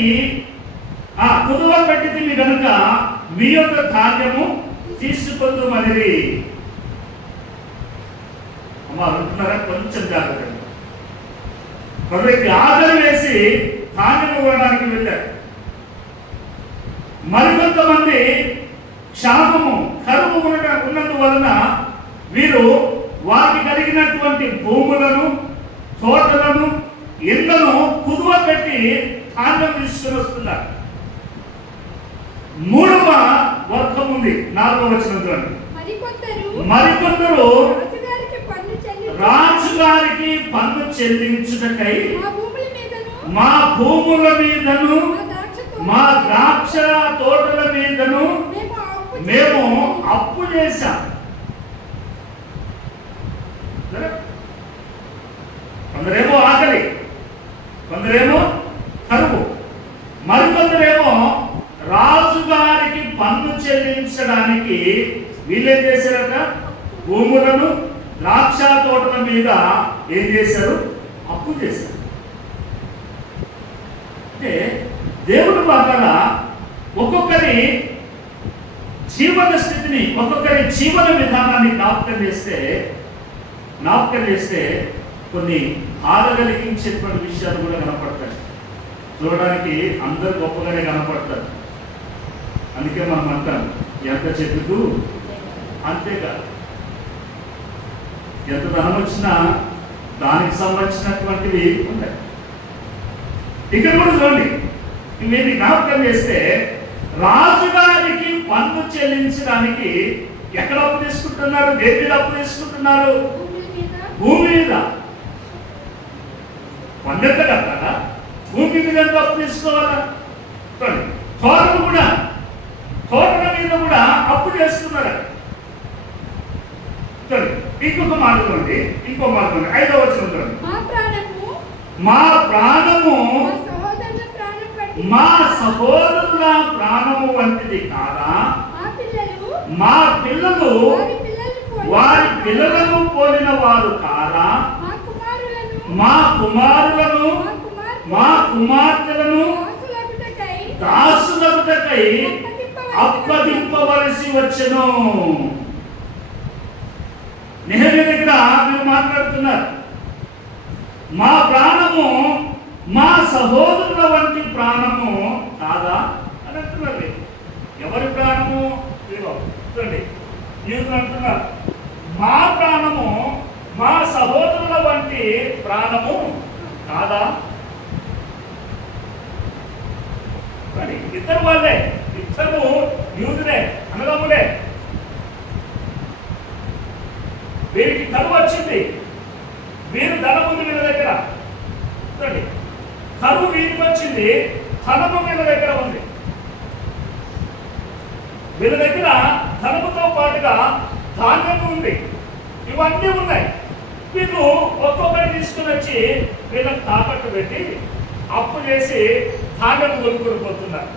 కనుక మీ యొక్క ధాన్యము తీసుకొందుమని. అమ్మా అంటున్నారా, కొంచెం జాగ్రత్త. కొందరికి ఆకలి వేసి ధాన్యం ఇవ్వడానికి వెళ్ళారు. మరికొంతమంది కరువు ఉన్నందువలన వీరు వారికి కలిగినటువంటి భూములను, తోటలను, ఇళ్లను కుదువ పెట్టి ధాన్యం తీసుకుని వస్తున్నారు. 3వ వర్గం ఉంది 4వ వచనంలో, మరికొందరు రాజుగారికి పన్ను చెల్లించుటకై మా భూముల మీదను, మా ద్రాక్ష తోటల మీదను మేము అప్పు చేశాం. కొందరేమో కరువు, మరికొందరేమో రాజుగారికి పన్ను చెల్లించడానికి వీళ్ళేం చేశారట, భూములను ద్రాక్ష తోటల మీద ఏం చేశారు, అప్పు చేశారు. అంటే దేవుడు బాగా ఒక్కొక్కరి జీవన స్థితిని, ఒక్కొక్కరి జీవన విధానాన్ని జ్ఞాపకం చేస్తే కొన్ని బాధ కలిగించేటువంటి విషయాలు కూడా కనపడతాయి. చూడడానికి అందరు గొప్పగానే కనపడతారు. అందుకే మనం అంటాం, ఎంత చెట్టుకు అంతేకాదు. ఎంత ధనం వచ్చినా దానికి సంబంధించినటువంటివి ఉంటాయి. ఇక్కడ కూడా చూడండి, ఇవేమి జ్ఞాపకం చేస్తే రాజుగారికి పన్ను చెల్లించడానికి ఎక్కడ అప్పు తీసుకుంటున్నారు, దేని మీద అప్పు తీసుకుంటున్నారు, భూమి మీద. పన్ను ఎంత కట్టాలా, భూమి మీద ఎంత అప్పు తీసుకోవాలా. తోటల మీద కూడా అప్పు చేస్తున్నారు. ఇంకొక మాట చూడండి, 5వ వచనం చూడండి. మా ప్రాణము మా సహోదరుల ప్రాణము వంటిది కాదా, మా పిల్లలు వారి పిల్లలను పోలిన వారు కాదా, మా కుమారులను మా కుమార్తెలను దాసులకై అప్పగింపవలసి వచ్చెను. నెహెమ్యా దగ్గర మీరు మాట్లాడుతున్నారు, మా ప్రాణము మా సహోదరుల వంటి ప్రాణము కాదా అని అంటున్నారు. ఎవరి ప్రాణము చూడండి, యూదులు అంటున్నారు, మా ప్రాణము మా సహోదరుల వంటి ప్రాణము కాదా. ఇద్దరు వాళ్ళే, ఇద్దరు యూదులే, అన్నదమ్ములే. వీరికి కరువు వచ్చింది, వీరు ధనం ఉంది వీళ్ళ దగ్గర. కరువు వీరికి వచ్చింది, ధనము వీళ్ళ దగ్గర ఉంది. వీళ్ళ దగ్గర ధనముతో పాటుగా ధాన్యము ఉంది, ఇవన్నీ ఉన్నాయి. వీళ్ళు ఒక్కొక్కటి తీసుకుని వచ్చి వీళ్ళకి తాకట్టు పెట్టి అప్పు చేసి ధాన్యం కొనుక్కొనిపోతున్నారు.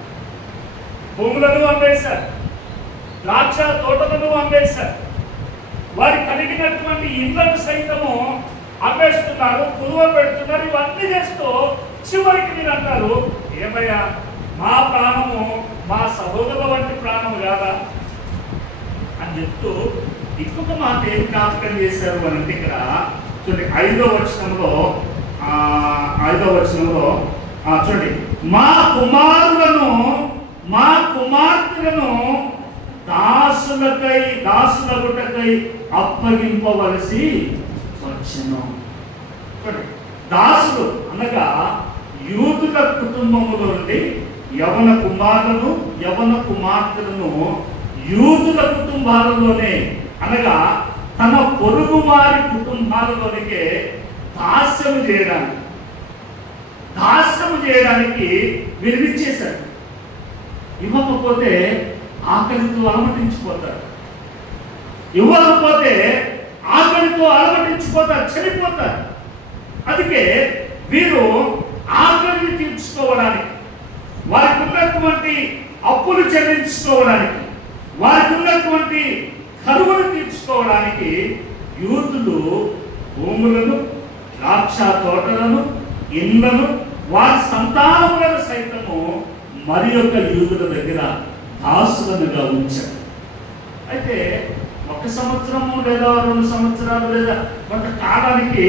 భూములను అమ్మేశారు, ద్రాక్ష తోటలను అమ్మేశారు, వారి కలిగినటువంటి ఇళ్లను సైతము అమ్మేస్తున్నారు, కుదువ పెడుతున్నారు. ఇవన్నీ చేస్తూ చివరికి మీరు అంటారు, ఏమయ్యా మా ప్రాణము మా సహోదరుల వంటి ప్రాణము కాదా అని చెప్తూ ఇంకొక మాట ఏం జ్ఞాపకం చేశారు అని అంటే, ఇక్కడ చూడండి 5వ వచనంలో చూడండి, మా కుమారులను మా కుమార్తెలను దాసులగుటకై అప్పగింపవలసి వచ్చెను. దాసులు అనగా యూదుల కుటుంబములో నుండి యవన కుమారులను యవన కుమార్తెలను యూదుల కుటుంబాలలోనే అనగా తన పొరుగు వారి కుటుంబాలలోనికే దాస్యము చేయడానికి వినిపించేశారు. ఇవ్వకపోతే ఆకలితో అలమటించిపోతారు, ఇవ్వకపోతే ఆకలితో అలమటించిపోతారు, చనిపోతారు. అందుకే వీరు ఆకలిని తీర్చుకోవడానికి, వారికి ఉన్నటువంటి అప్పులు చెల్లించుకోవడానికి, వారికి ఉన్నటువంటి కరువును తీర్చుకోవడానికి యూదులు భూములను, ద్రాక్ష తోటలను, ఇండ్లను, వారి సంతానములను సైతము మరి యొక్క యూదుల దగ్గర దాసులనుగా ఉంచారు. అయితే 1 సంవత్సరము లేదా 2 సంవత్సరాలు లేదా కొంత కాలానికి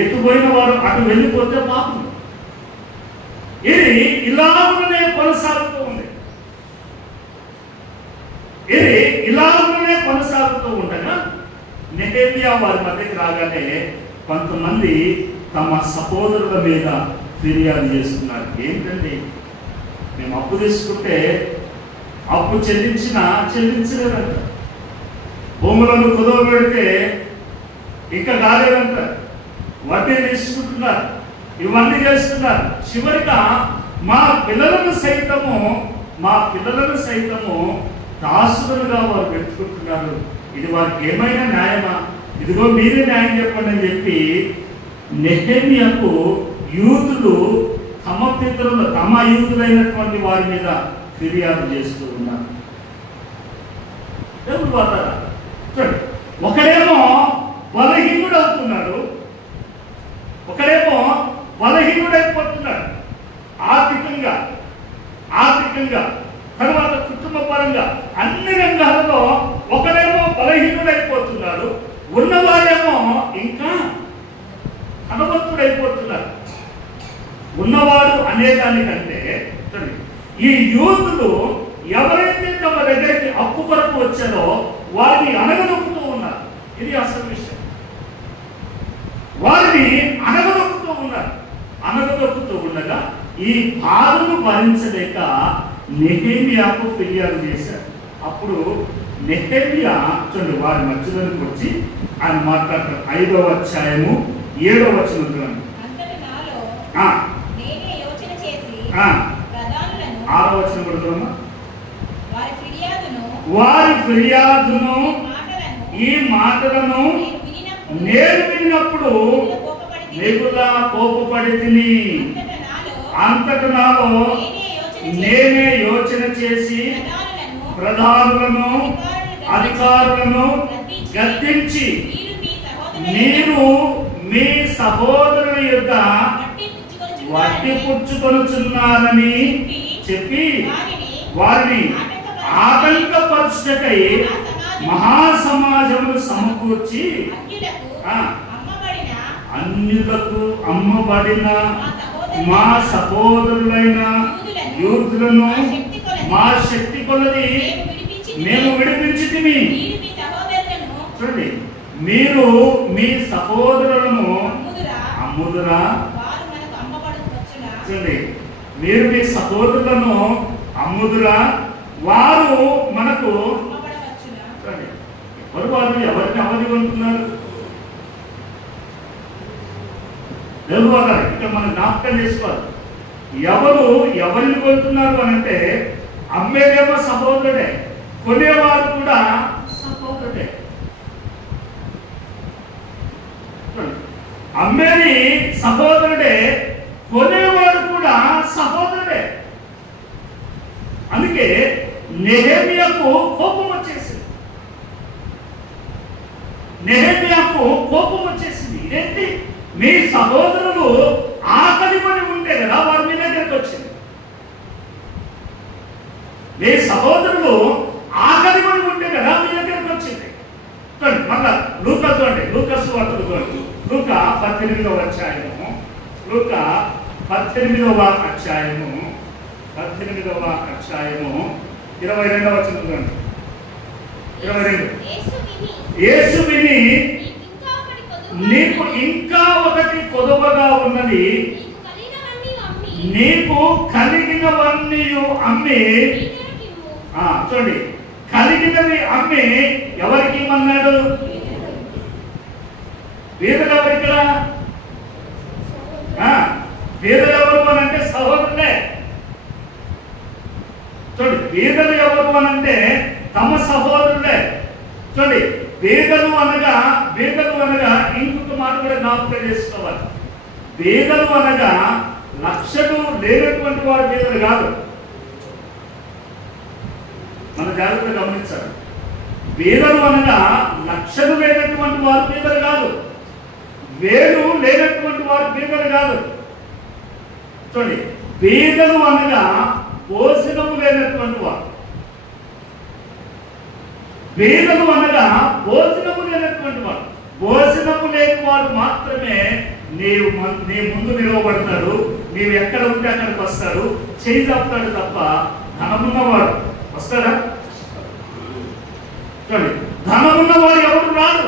ఎత్తుపోయిన వారు అటు వెళ్ళిపోతే పాపం. ఇది ఇలాగనే కొనసాగుతూ ఉంది. ఉండగా నెహెమ్యా వారి మధ్యకి రాగానే కొంతమంది తమ సహోదరుల మీద ఫిర్యాదు చేస్తున్నారు. ఏంటండి, మేము అప్పు తీసుకుంటే అప్పు చెల్లించలేదంట, భూములను కుదవ పెడితే ఇంకా కాలేదంట, వడ్డీ తీసుకుంటున్నారు, ఇవన్నీ చేస్తున్నారు. చివరిగా మా పిల్లలను సైతము దాసులుగా వారు పెట్టుకుంటున్నారు. ఇది వారికి ఏమైనా న్యాయమా? ఇదిగో మీరే న్యాయం చెప్పండి అని చెప్పి నెహెమ్యాకు యూదులు తమ యూదులైనటువంటి వారి మీద ఫిర్యాదు చేస్తూ ఉన్నారు. దేవుడు వాతారా చూడండి, ఒకడేమో బలహీనుడు అవుతున్నాడు, ఒకడేమో బలహీనుడైపోతున్నాడు ఆర్థికంగా తర్వాత కుటుంబ పరంగా అన్ని రంగాలలో ఒకడేమో బలహీనుడైపోతున్నాడు, ఉన్నవాడేమో ఇంకా ధనవంతుడైపోతున్నాడు. ఉన్నవాడు అనేదానికంటే ఈ యూదులు ఎవరైతే తమ దగ్గరికి అప్పు కొరకు వచ్చారో వారిని అనగదొక్కుతూ ఉన్నారు. ఇది అసలు విషయం. వారిని అనగదొక్కుతూ ఉండగా ఈ బాధను భరించలేక నెహెమ్యాకు ఫిర్యాదు చేశారు. అప్పుడు నెహెమ్యా చూడండి వారి మధ్యలోకి వచ్చి ఆయన మాట్లాడతారు. 5వ అధ్యాయము 7వ వచనం. 6వ వచనం కొడుతున్నా. వారి ఫిర్యాదును ఈ మాటలను నేను విన్నప్పుడు మిగులా కోపపడి తిని అంతట నాలో నేనే యోచన చేసి ప్రధానులను అధికారులను గద్దించి మీరు మీ సహోదరుల యొక్క వడ్డీ పుచ్చుకొనుచున్నారని చెప్పి వారిని ఆటంకపరచుటకై మహాసమాజమును సమకూర్చి అన్యులకు అమ్మబడిన మా సహోదరులైన యూదులను మా శక్తి కొలది మేము విడిపించితిమి. చూడండి, మీరు మీ సహోదరులను అమ్ముదురా? చూడండి, మీరు మీ సహోదరులను అమ్ముదురా? వారు మనకు వారు ఎవరిని అమ్మనివ్వంటున్నారు? ఇక్కడ మనం జ్ఞాపకం చేసుకోవాలి. ఎవరిని కొంటున్నారు అని అంటే అమ్మేదేమో సహోదరుడే, కొనేవారు కూడా సహోదరుడే. అమ్మేది సహోదరుడే, కొనేవాడు కూడా సహోదరుడే. అందుకే నెహెమ్యాకు కోపం వచ్చేసింది. ఇదేంటి, మీ సహోదరులు ఆకలిమని ఉంటే కదా వారి మీ దగ్గరికి వచ్చింది. మీ సహోదరులు ఆకలిమని ఉంటే కదా మీ దగ్గరికి వచ్చింది. మళ్ళా లూకా చూడండి, లూకా సువార్తలు చూడండి. లూకా 18వ అధ్యాయము 22వ వచనం చూడండి. 22. యేసు విని నీకు ఇంకా ఒకటి కొదువగా ఉన్నది, నీకు కలిగినవన్నీ అమ్మి. చూడండి, కలిగినవి అమ్మి ఎవరికి ఇమ్మన్నాడు? పేదలు ఎవరు ఇక్కడ? పేదలు ఎవరు అని అంటే సహోదరులే. చూడండి, పేదలు ఎవరు అని అంటే తమ సహోదరులే. చూడండి, పేదలు అనగా ఇంకొక మాట కూడా జ్ఞాపకం చేసుకోవాలి. పేదలు అనగా లక్షలు లేనటువంటి వారు పేదలు కాదు. మన జాగ్రత్తగా గమనించాలి. పేదలు అనగా లక్షలు లేనటువంటి వారు పేదలు కాదు, వేలు లేనటువంటి వారు పేదలు కాదు. చూడండి, పేదలు అనగా భోజనము లేనటువంటి వారు. పేదలు అనగా భోజనము లేనటువంటి వాడు. భోజనము లేని వాడు మాత్రమే నీ ముందు నిలవబడతాడు. నీవు ఎక్కడ ఉంటే అక్కడికి వస్తాడు, చేయి తప్పుతాడు తప్ప ధనమున్నవాడు వస్తాడా? చూడండి, ధనమున్నవాడు ఎవరు రాడు.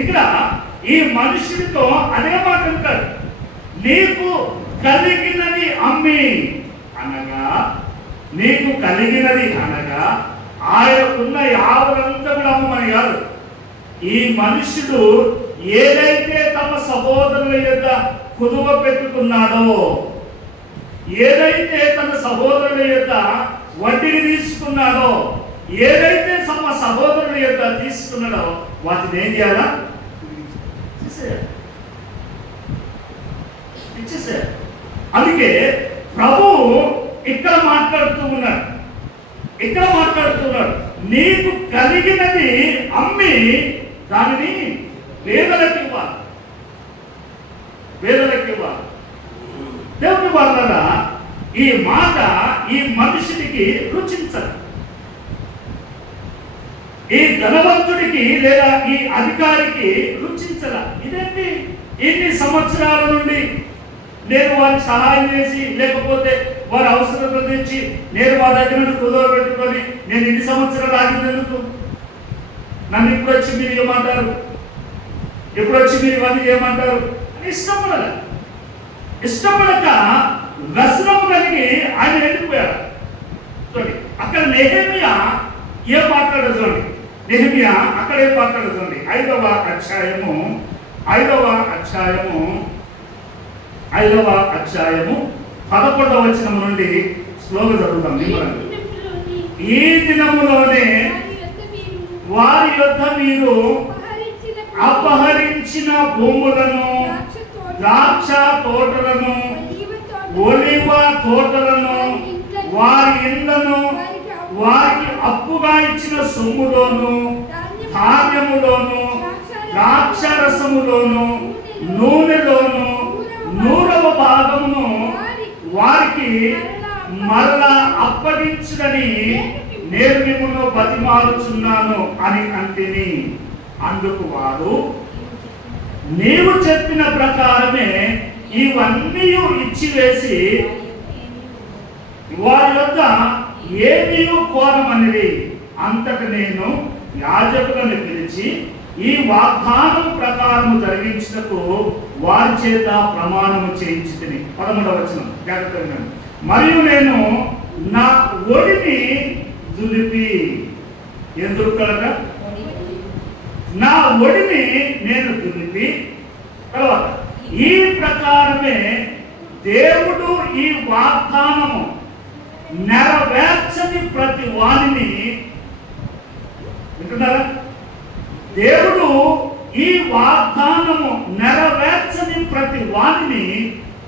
ఇక్కడ ఈ మనుషుడితో అదే మాట అంటాడు, నీకు కలిగినది అమ్మి అనగా, నీకు కలిగినది అనగా ఆయనకున్న యావరంతా కూడా అమ్మని కాదు. ఈ మనుషుడు ఏదైతే తమ సహోదరుల యొక్క కుదువ పెట్టుకున్నాడో, ఏదైతే తన సహోదరుల యొక్క వడ్డీని తీసుకున్నాడో, ఏదైతే తమ సహోదరుల యొక్క తీసుకున్నాడో వాటిని ఏం చేయాలా? ఇచ్చేసారు. అందుకే ప్రభువు ఇక్కడ మాట్లాడుతున్నాడు, నీకు కలిగినది అమ్మి దానిని పేదలకు ఇవ్వాలి. దేవుని వాళ్ళ ఈ మాట ఈ మనుషుడికి రుచించదు. ఈ ధనవంతుడికి లేదా ఈ అధికారికి రుచించరా. ఇదేంటి, ఇన్ని సంవత్సరాల నుండి నేను వారికి సహాయం చేసి లేకపోతే వారి అవసరం తెచ్చి నేను వారి దగ్గర కుదవబెట్టుకొని నేను ఇన్ని సంవత్సరాలు ఆగినందుకు నన్ను ఇప్పుడు వచ్చి మీరు ఏమంటారు, ఎప్పుడు వచ్చి మీరు ఇవన్నీ ఏమంటారు అని ఇష్టపడక వ్యసనం కలిగి ఆయన వెళ్ళిపోయాడు. చూడండి అక్కడ నెహెమియా ఏం మాట్లాడదు చూడండి. నెహెమియా అక్కడ ఏం మాట్లాడదు చూడండి. 5వ అధ్యాయము 11వ వచనం నుండి స్లోగా చదువుతాం. ఈ దినములోనే వారి యొద్ద మీరు అపహరించిన భూములను, ద్రాక్ష తోటలను, ఒలివ తోటలను, వారి ఇళ్లను, వారికి అప్పుగా ఇచ్చిన సొమ్ములోను, ధాన్యములోను, ద్రాక్షరసములోను, నూనెలోను 100వ భాగమును వారికి మరలా అప్పగించుడని నేను మిమ్మల్ని బతిమాలుచున్నాను అని అంటిని. అందుకు వారు, నీవు చెప్పిన ప్రకారమే ఇవన్నీ ఇచ్చివేసి వారి యొక్క ఏమీ కోరమనిది. అంతట నేను యాజకులను పిలిచి ఈ వాగ్దానం ప్రకారము జరిగించుటకు వారి చేత ప్రమాణము చేయించితిని. 13వ వచనం జాగ్రత్తగా. మరియు నేను నా ఒడిని దులిపి, ఎందుకు కలగ నా ఒడిని నేను దులిపి, తర్వాత ఈ ప్రకారమే దేవుడు ఈ వాగ్దానము నెరవేర్చని ప్రతి వాణిని, వింటున్నారా, దేవుడు ఈ వాగ్దానము నెరవేర్చని ప్రతి వాణిని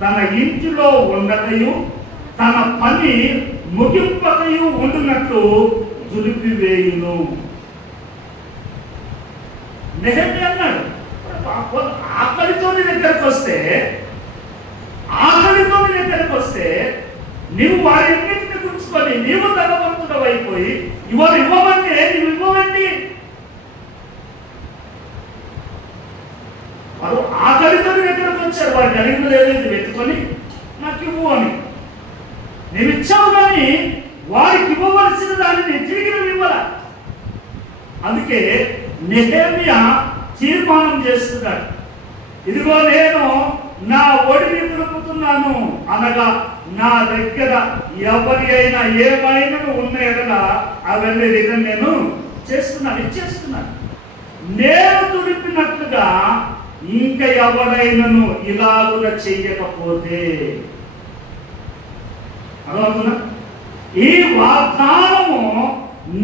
తన ఇంటిలో ఉండకయు తన పని ముగింపకయు ఉండునట్లు దులిపివేయును. నెహెమియా అన్నాడు, ఆకలితో నీ దగ్గరకు వస్తే నీవు వారిన్నింటిని గుర్చుకొని నీవు ధనవంతుడు అయిపోయి ఇవాళ ఇవ్వమంటే నువ్వు ఇవ్వమండి. వారు ఆకలితో దగ్గరకు వచ్చారు, వారికి అడిగిన ఏదైతే వెతుకొని నాకు ఇవ్వు అని. నేను ఇచ్చావు కానీ వారికి ఇవ్వవలసిన దానిని తిరిగి నువ్వు ఇవ్వాల. అందుకే నెహెమియా తీర్మానం చేస్తున్నాడు, ఇదిగో నేను నా ఒడిని దులుపుతున్నాను అనగా నా దగ్గర ఎవరి అయినా ఏమైనా ఉన్న ఎడల అవన్నీ రిటర్న్ నేను ఇచ్చేస్తున్నాను. నేను దులిపినట్లుగా ఇంకా ఎవడైనను ఇలాగున చెయ్యకపోతే, అర్థమవుతుందా? ఈ వాగ్దానము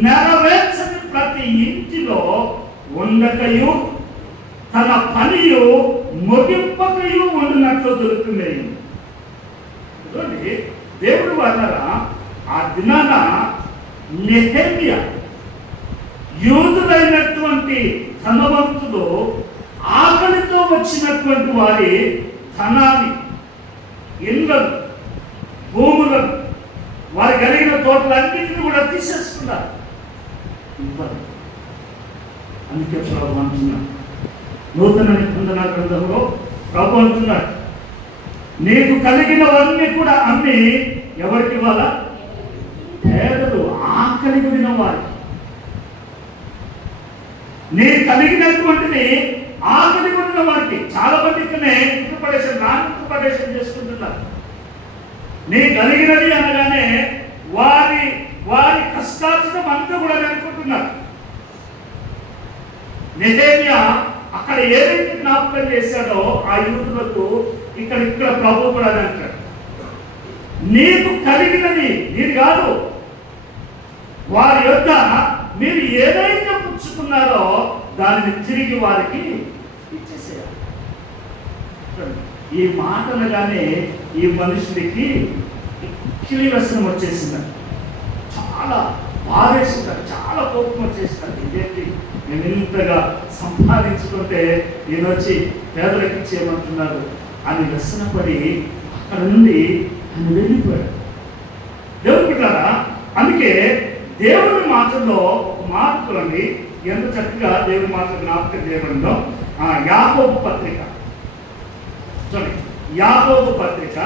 నెరవేర్చని ప్రతి ఇంటిలో ఉండకయు తన పనియు ముగింపకయు ఉండినట్లు దొరుకుతుంది. దేవుడు వాళ్ళరా ఆ దినాన నెహెమియా యూదులైనటువంటి ధనవంతులు ఆకలితో వచ్చినటువంటి వారి ధనాన్ని, ఇళ్లను, భూములను, వారి కలిగిన తోటలన్నింటినీ కూడా తీసేసుకున్నారు. అందుకే ప్రభు అంటున్నాడు, నూతన నిబంధన గ్రంథంలో ప్రభు అంటున్నాడు, నీకు కలిగినవన్నీ కూడా అమ్మి ఎవరికి ఇవ్వాలా? పేదలు, ఆకలి కలిగిన వారికి. నీ కలిగినటువంటిది ఆకలి కలిగిన వారికి. చాలా మంది ఇక్కడనే ఇంటర్ప్రిటేషన్ చేసుకుంటున్నారు. నీ కలిగినది అనగానే వారి వారి కష్టార్జితం అంతా కూడా అనుకుంటున్నారు. నెహెమియా అక్కడ ఏదైతే జ్ఞాపకం చేశాడో ఆ యూదులకు ఇక్కడ ప్రభు కూడా అంటాడు, నీకు కలిగినది నీది కాదు, వారి యొక్క మీరు ఏదైతే పుచ్చుకున్నారో దానిని తిరిగి వారికి ఇచ్చేసేయాలి. ఈ మాటలుగానే ఈ మనుషుడికి కిలి వ్యసనం వచ్చేసింది. చాలా బాధేసింటారు, చాలా కోపం వచ్చేసింటారు. ఇదేంటి నేను ఇంతగా సంపాదించుకుంటే నేను వచ్చి పేదలకు ఇచ్చేయమంటున్నాడు అని వ్యసనపడి అక్కడ నుండి ఆయన వెళ్ళిపోయాడు. దేవుడు బిడ్డలారా, అందుకే దేవుని మాటల్లో మార్పులండి ఎంత చక్కగా దేవుని మాటలు జ్ఞాపకం చేయడంలో యాకోబు పత్రిక చూడండి. యాకోబు పత్రిక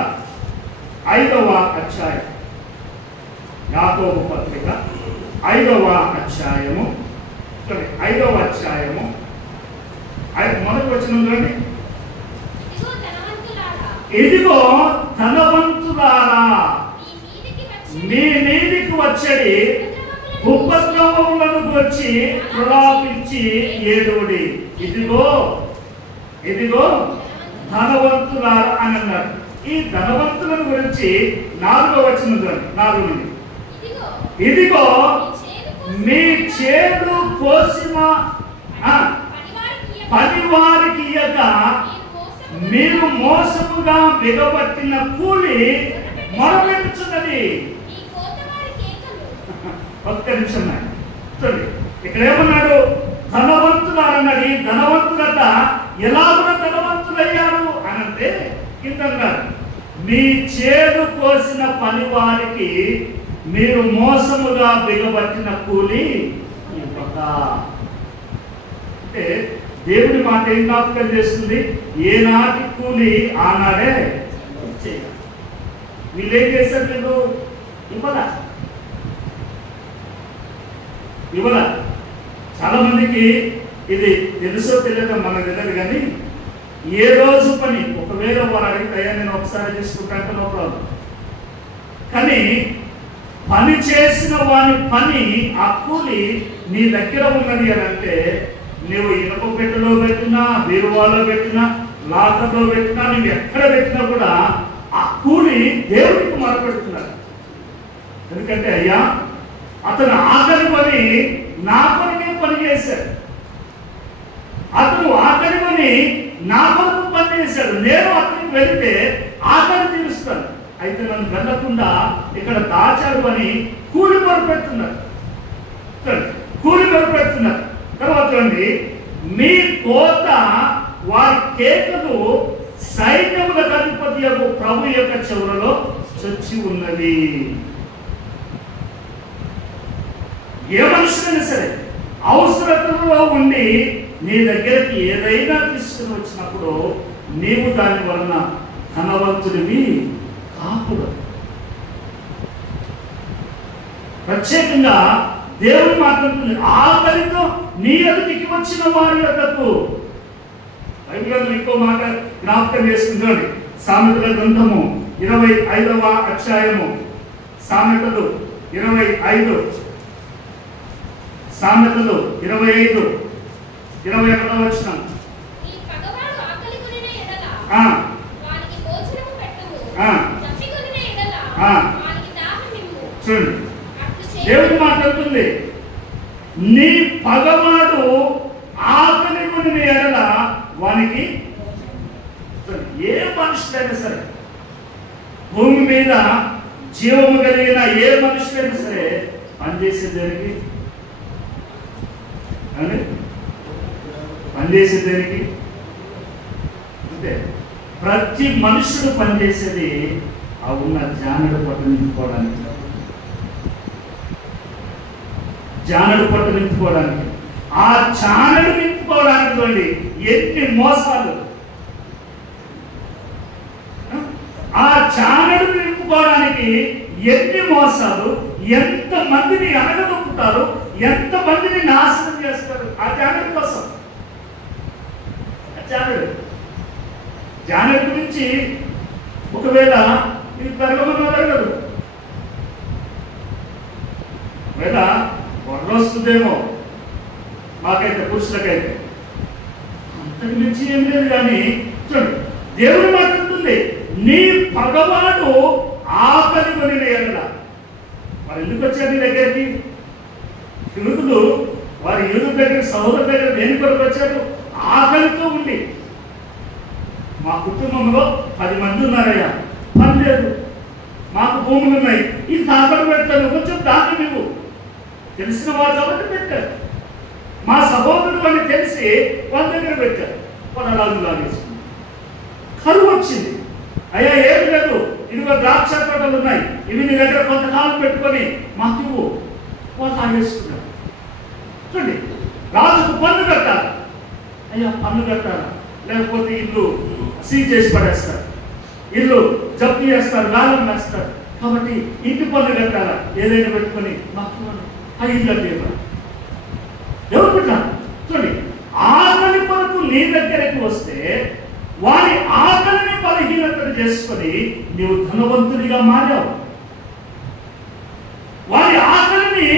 5వ అధ్యాయం. యాకోబు పత్రిక 5వ అధ్యాయము చూడండి. 5వ అధ్యాయము మొదటి వచనం చూడండి. ఇదిగో ధనవంతులారా మీ మీదికి వచ్చడి ఉపద్రవములను వచ్చి ప్రలాపించి ఏడుడి. ఇదిగో ఇదిగో ధనవంతులారా అని అన్నాడు. ఈ ధనవంతులను గురించి 4వ వచనం చూడండి. 4 నుండి ఇదిగో మీ చేదు కోసిన పనివారికి ఇయ్యక మీరు మోసముగా బిగబట్టిన కూలి మొరపెట్టుచున్నది. ఒక్క నిమిషం చూడండి. ఇక్కడ ఏమన్నాడు? ధనవంతులారన్నది. ధనవంతులట ఎలాగో ధనవంతులయ్యారు అని అంటే కింద మీ చేదు కోసిన పని వారికి మీరు మోసముగా బిగబట్టిన కూలి ఇవ్వక. అంటే దేవుడి మాట ఏం జ్ఞాపకం చేస్తుంది? ఏనాటి కూలి ఆనాడే చేయాలి. వీళ్ళు ఏం చేశారు? వీళ్ళు ఇవ్వలా. చాలా మందికి ఇది తెలుసో తెలియదో మనకు తెలియదు, కానీ ఏ రోజు పని ఒకవేళ వారు అడిగితే నేను ఒకసారి తీసుకుంటాను నో ప్రాబ్లం, కానీ పని చేసిన వాని పని ఆ కూలి నీ దగ్గర ఉన్నది అని అంటే నువ్వు ఇనుప పెట్టెలో పెట్టినా, బీరువాలో పెట్టినా, లాకర్లో పెట్టినా, నువ్వు ఎక్కడ పెట్టినా కూడా ఆ కూలి దేవుడికి మొరపెడుతున్నాడు. ఎందుకంటే అయ్యా అతను ఆఖరి పని నా పనికే పని చేశాడు, అతను ఆఖరి పని నా కొరకు పని చేశాడు, నేను అతనికి వెళితే ఆఖరి తీరుస్తాను, అయితే నన్ను వెళ్ళకుండా ఇక్కడ దాచాడు అని కూలి మొరపెడుతున్నారు. కూలి మొరపెడుతున్నారు. తర్వాత మీ కోత వారి కేకలు సైన్యములకు అధిపతి యొక్క ప్రభు యొక్క చెవులలో చొచ్చి ఉన్నది. ఏ మనుషులైనా సరే అవసరతలో ఉండి నీ దగ్గరికి ఏదైనా తీసుకుని వచ్చినప్పుడు నీవు దాని వలన ధనవంతుడివి కాకూడదు. ప్రత్యేకంగా దేవుడు మాట్లాడుతుంది, ఆకలితో నీ ఎదుటికి వచ్చిన వారి యొద్దకు. బైబిల్లో ఇంకో మాట జ్ఞాపకం చేసుకుంటాడు. సామెతల గ్రంథము 25వ అధ్యాయము, సామెతలు 25, సామెతలు 25, 21వ వచనం. చూడండి, దేవుడు మాట్లాడుతుంది, నీ పగవాడు ఆకలి కొనిన ఎడల వానికి. ఏ మనుషులైనా సరే భూమి మీద జీవము కలిగిన ఏ మనుషులైనా సరే పనిచేసేదానికి అంటే ప్రతి మనుషుడు పనిచేసేది ఆ ఉన్న జానడు పట్టు నింపుకోవడానికి, జానడు పట్టు నింపుకోవడానికి. ఆ జానడు నింపుకోవడానికి చూడండి ఎన్ని మోసాలు. ఆ జానడు నింపుకోవడానికి ఎన్ని మోసాలు, ఎంత మందిని అనగదొక్కుతారు, ఎంత మందిని నాశనం చేస్తారు ఆ జానడు కోసం. జానడు గురించి ఒకవేళ ఇది పెరగమన్నా జరగదు, ఒకవేళ వస్తుందేమో మాకైతే, పురుషులకైతే అంతకు మించి ఏం లేదు. కానీ చూడండి దేవుడు మాట్లాడుతుంది, నీ పగవాడు ఆకలి కొనిన ఎడల. వారు ఎందుకు వచ్చారు నీ దగ్గరికి? యూదులు వారి యూదు దగ్గర, సహోదరు దగ్గర దేని కొరకు వచ్చారు? ఆకలితో ఉండి. మా కుటుంబంలో 10 మంది ఉన్నారయ్యా, పని లేదు, మాకు భూములు ఉన్నాయి, ఇది తాకట్టు పెట్టాను, కొంచెం దాన్ని నువ్వు తెలిసిన వాడు కాబట్టి పెట్టారు. మా సహోదరుడు అని తెలిసి వాళ్ళ దగ్గర పెట్టారు. వాళ్ళు అలాగే లాగేసుకున్నారు. కరువు వచ్చింది. అయ్యా ఏం లేదు, ఇదిగో ద్రాక్ష తోటలు ఉన్నాయి, ఇవి నీ దగ్గర కొంతకాలం పెట్టుకొని మాకు ఇవ్వు. వాళ్ళు లాగేసుకున్నారు. చూడండి, రాజుకు పన్ను కట్టాలి. అయ్యా పన్ను కట్టాలి, లేకపోతే ఇల్లు సీజ్ చేసి పడేస్తారు, ఇల్లు జప్తు చేస్తారు, వేలం వేస్తారు. కాబట్టి ఇంటి పన్ను కట్టాలా, ఏదైనా పెట్టుకొని మాకు ఆ ఇల్లు కట్టి ఎవరు పెట్టారు? చూడండి, ఆకలి కొరకు నీ దగ్గరికి వస్తే వారి ఆకలిని బలహీనతను చేసుకొని నీవు ధనవంతుడిగా మారావు. వారి ఆకలిని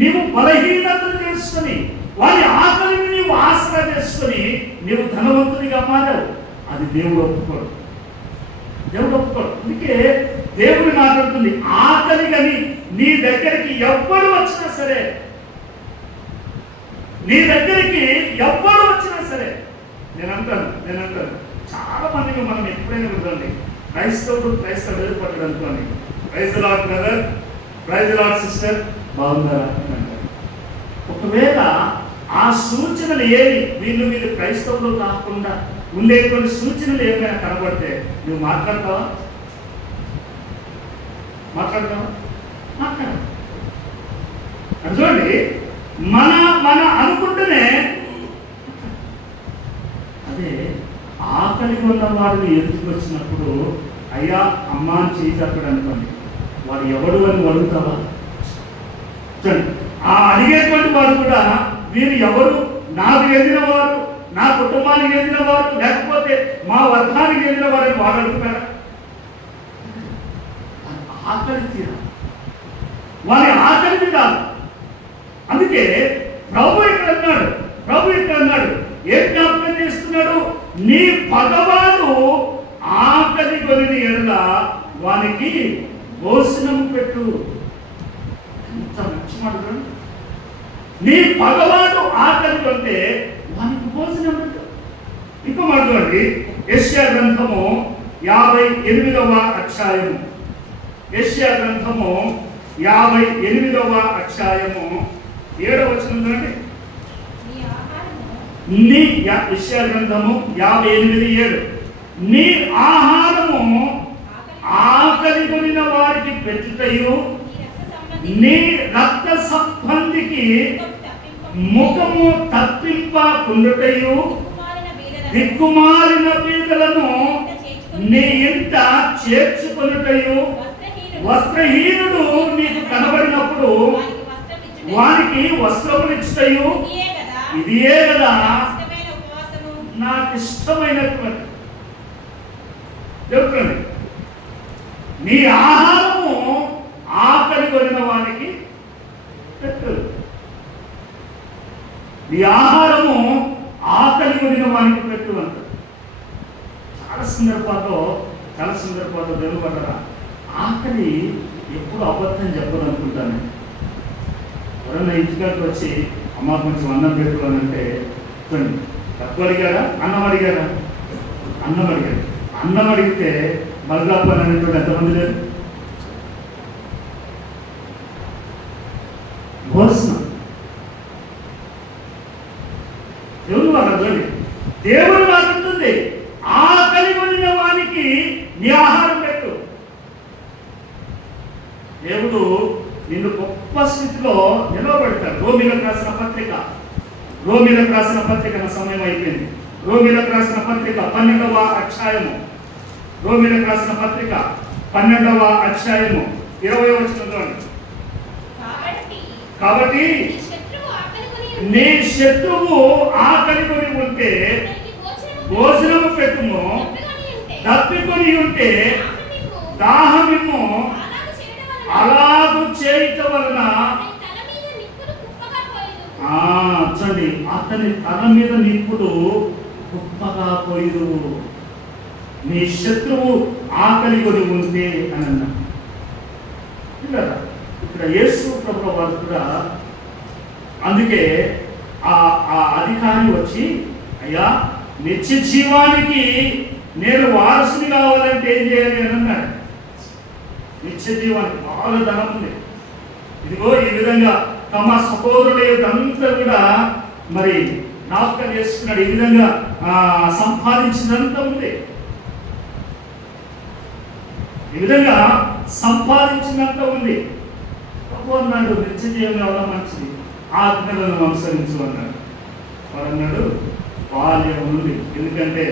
నీవు బలహీనతను చేసుకొని, వారి ఆకలిని నీవు ఆసరా చేసుకొని నీవు ధనవంతుడిగా మారావు. అది దేవుడు ఒప్పుకోడు. దేవుడు ఒప్పుకోడు. అందుకే దేవుడు మాట్లాడుతుంది, ఆకలి కానీ నీ దగ్గరికి ఎవ్వరు వచ్చినా సరే, నీ దగ్గరికి ఎవ్వరు వచ్చినా సరే, నేను అంటాను చాలా మందికి మనం ఎప్పుడైనా కుదరండి, క్రైస్తవుడు ఎదురుపడ్డాడు అనుకోండి, praise the lord brother, praise the lord sister, బాగున్నారా అంటారు. ఒకవేళ ఆ సూచనలు ఏవి వీళ్ళు క్రైస్తవులు కాకుండా ఉండేటువంటి సూచనలు ఏమైనా కనబడితే నువ్వు మాట్లాడతావా? మాట్లాడతావా? చూడండి, మన అనుకుంటేనే అదే ఆకలి ఉన్న వారిని ఎదుటికి వచ్చినప్పుడు అయ్యా అమ్మ అని చేసేప్పుడు అనుకోండి, వాడు ఎవడు అని అడుగుతావా? చూడండి, ఆ అడిగేటువంటి వాడు కూడా వీరు ఎవరు, నాకు చెందిన వారు, నా కుటుంబానికి చెందిన వారు, లేకపోతే మా వర్గానికి చెందిన వారని వాడు అడుగుతారా? ఆకలి తీరా, వారి ఆకలి తీరాలి. అందుకే ప్రభు ఇక్కడ అన్నాడు, ఏం జ్ఞాపకం చేస్తున్నాడు? నీ పగవాడు ఆకలి కొనిన ఎడల వానికి భోజనం పెట్టు. ఎంత మంచి మాట! నీ పగవాడు ఆకలి కొంటే వానికి భోజనం పెట్టు. ఇంకో మాట్లాడండి, యెషయా గ్రంథము 58వ అధ్యాయము, యెషయా గ్రంథము 58వ అధ్యాయము 7వ వచనం చూడండి. యెషయా గ్రంథము 58:7, నీ ఆహారము ఆకలి కొనిన వారికి పెట్టుటయు, నీ రక్త సంబంధికి ముఖము తప్పింపకుండుటయు, దిక్కుమాలిన బీదలను నీ ఇంట చేర్చుకొనుటయు, వస్త్రహీనుడు నీకు కనబడినప్పుడు వానికి వస్త్రమునిచ్చుటయు, ఇదియే కదా నాకు ఇష్టమైనటువంటి చెప్తుంది. నీ ఆహారము ఆకలి కొనిన వానికి పెట్టు. నీ ఆహారము ఆకలి కొనిన వానికి పెట్టు అంటారు. చాలా సందర్భాల్లో దేవుని పడ్డారా, ఆకలి ఎప్పుడు అబద్ధం చెప్పదు అనుకుంటాను. ఎవరన్నా ఇంటికాడికి వచ్చి అమ్మ కొంచెం అన్నం పెట్టు అని అంటే, చూడండి, తక్కువ అడిగారా, అన్నం అడిగారా? అన్నం అడిగారు. అన్నం అడిగితే బల్గాపని అనేటువంటి ఎంతమంది లేరు? భోజనం దేవుడు మాట్లాడుతుంది. దేవుడు మాట్లాడుతుంది, ఆకలి కొనిన వానికి నీ ఆహారం పెట్టు. దేవుడు నిన్ను గొప్ప స్థితిలో నిలవబెడతాడు. రోమీలకు రాసిన పత్రిక నా సమయం అయిపోయింది. రోమీలకు రాసిన పత్రిక 12వ అధ్యాయము, రోమీలకు రాసిన పత్రిక 12వ అధ్యాయము 20వ వచనంలో, కాబట్టి నీ శత్రువు ఆకలి కొని ఉంటే భోజనము పెట్టుము, తప్పికొని ఉంటే దాహమిమ్ము. అలాగూ చేయటం వలన చూడండి, అతని తల మీద నిప్పులు కుప్పగా పోయిదు. నీ శత్రువు ఆకలి కొని ఉంటే అని అన్నా. ఇక్కడ యేసు ప్రభువు వారు కూడా అందుకే ఆ అధికారి వచ్చి, అయ్యా నిత్య జీవానికి నేను వారసుని కావాలంటే ఏం చేయాలి అని అన్నాడు. నిత్య జీవానికి బాగా ధనం ఉంది. ఇదిగో ఈ విధంగా తమ సహోదరుల అంతా కూడా మరి జ్ఞాపకం చేసుకున్నాడు. ఈ విధంగా సంపాదించినంత ఉంది. ఈ విధంగా సంపాదించినంత ఉంది. ప్రభు అన్నాడు, నిత్య జీవం కావడం మంచిది, ఆజ్ఞలను అనుసరించు అన్నాడు. వాడు అన్నాడు, బాల్యం ఉంది. ఎందుకంటే